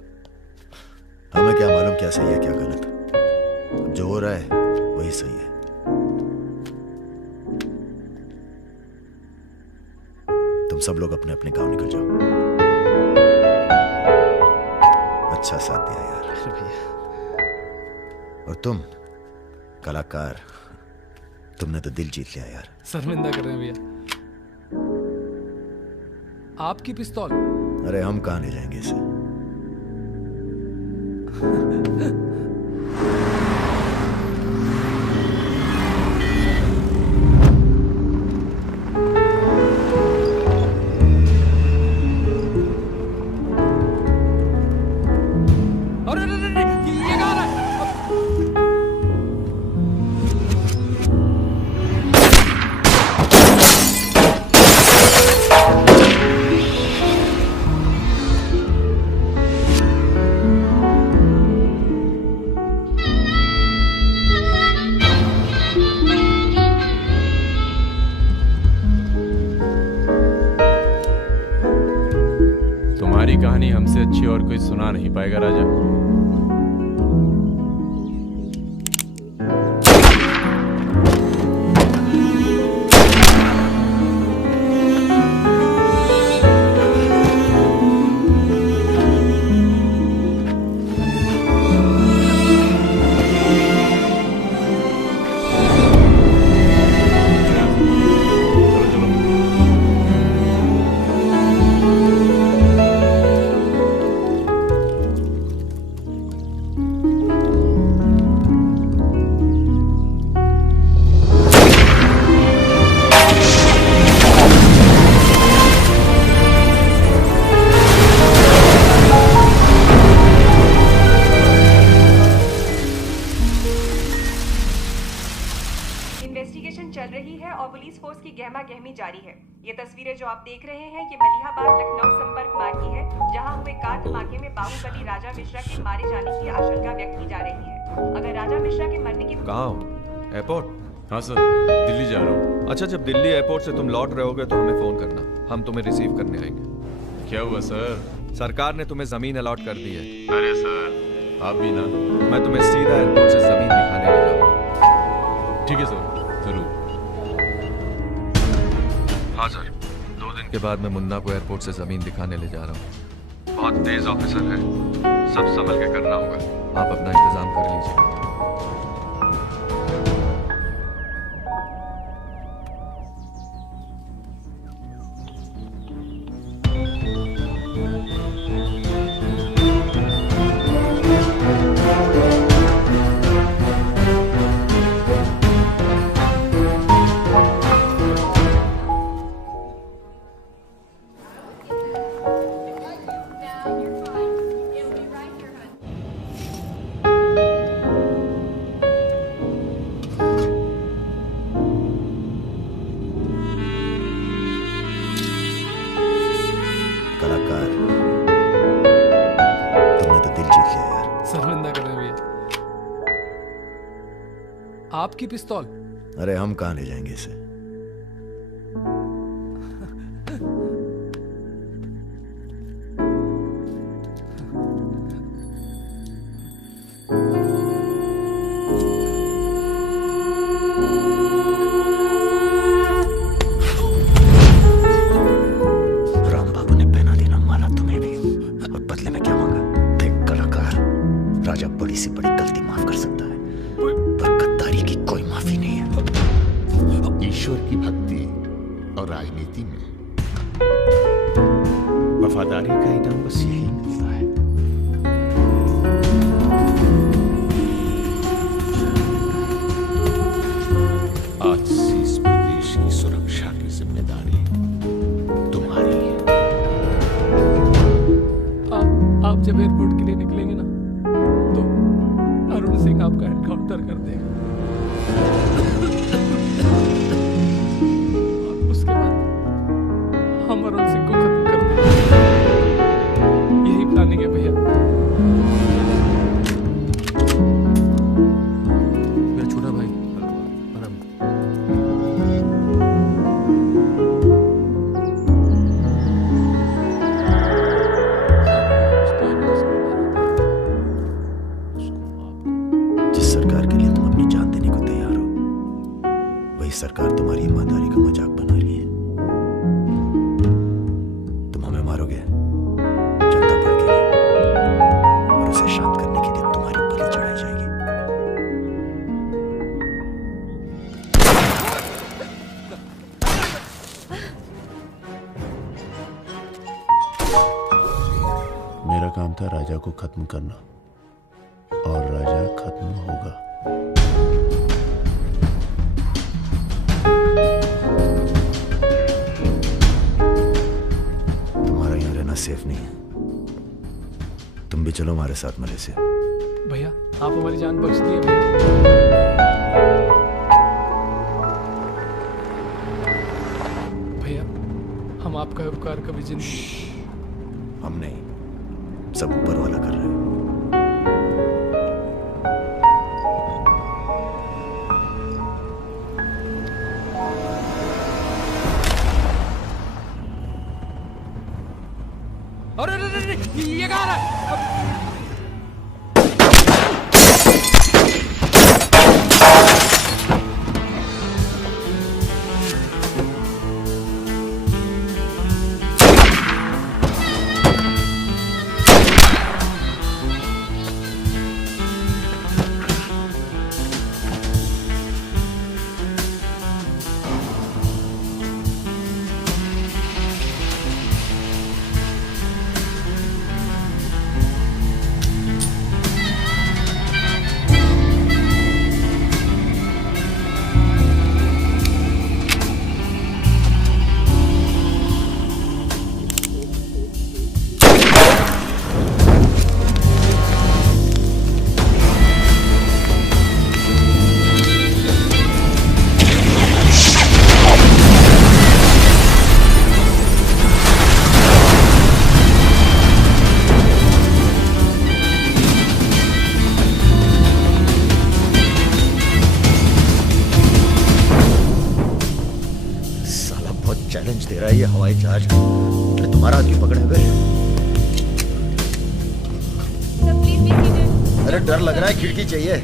हमें क्या मालूम क्या सही है क्या गलत। अब जो हो रहा है वही सही है। तुम सब लोग अपने अपने गांव निकल जाओ। अच्छा साथ दिया यार। और तुम कलाकार, तुमने तो दिल जीत लिया यार। शर्मिंदा कर रहे हैं भैया। आपकी पिस्तौल। अरे हम कहां ले जाएंगे इसे। तुम्हारी कहानी हमसे अच्छी और कोई सुना नहीं पाएगा राजा। इन्वेस्टिगेशन चल रही है और पुलिस फोर्स की गहमा गहमी जारी है। ये तस्वीरें जो आप देख रहे हैं ये मलिहाबाद लखनऊ संपर्क मार्ग की है, जहां हुए कार धमाके में बाहुबली राजा मिश्रा के मारे जाने की आशंका व्यक्त की जा रही है। अगर राजा मिश्रा के मरने की कहाँ हो? एयरपोर्ट? हाँ सर, दिल्ली जा रहा हूँ। अच्छा, जब दिल्ली एयरपोर्ट से तुम लौट रहे होगे तो हमें फोन करना, हम तुम्हें रिसीव करने आएंगे। क्या हुआ सर? सरकार ने तुम्हें जमीन अलॉट कर दी है। अरे सर, आप भी ना। मैं तुम्हें सीधा एयरपोर्ट से जमीन दिखाने ले जाऊंगा। ठीक है सर, जरूर। हाँ सर, 2 दिन के बाद मैं मुन्ना को एयरपोर्ट से जमीन दिखाने ले जा रहा हूँ। बहुत तेज ऑफिसर है, सब संभल के करना होगा। आप अपना इंतजाम कर लीजिए। आपकी पिस्तौल। अरे हम कहां ले जाएंगे इसे। राम बाबू ने पहना दी ना। राजा बड़ी सी बड़ी गलती माफ कर सकता है, पर गद्दारी की कोई माफी नहीं है। ईश्वर की भक्ति और राजनीति में वफादारी का इनाम बस यही मिलता है। आज से इस प्रदेश की सुरक्षा की जिम्मेदारी तुम्हारी है। आप जब एयरपोर्ट के लिए निकलेंगे ना, तो अरुण सिंह आपका एनकाउंटर कर देगा और उसके बाद हम अरुण सिंह को खत्म कर देंगे। यही प्लानिंग है भैया। मेरा छोटा भाई जिस सरकार के लिए तुम अपनी जान देने को तैयार हो, वही सरकार तुम्हारी ईमानदारी का मजाक बना रही है। तुम हमें मारोगे जनता भड़केगी और उसे शांत करने के लिए तुम्हारी बलि चढ़ाई जाएगी। मेरा काम था राजा को खत्म करना, और राजा खत्म होगा। तुम्हारा यहाँ रहना सेफ नहीं है, तुम भी चलो हमारे साथ मलेशिया। भैया आप हमारी जान बख्श दिए भैया। भैया हम आपका उपकार कभी जिंदगी हम नहीं, सब ऊपर वाला कर रहे हैं। अरे ये कहाँ है? चैलेंज दे रहा है ये हवाई जहाज। अरे तुम्हारा हाथ क्यों पकड़े हुए? अरे डर लग रहा है, खिड़की चाहिए।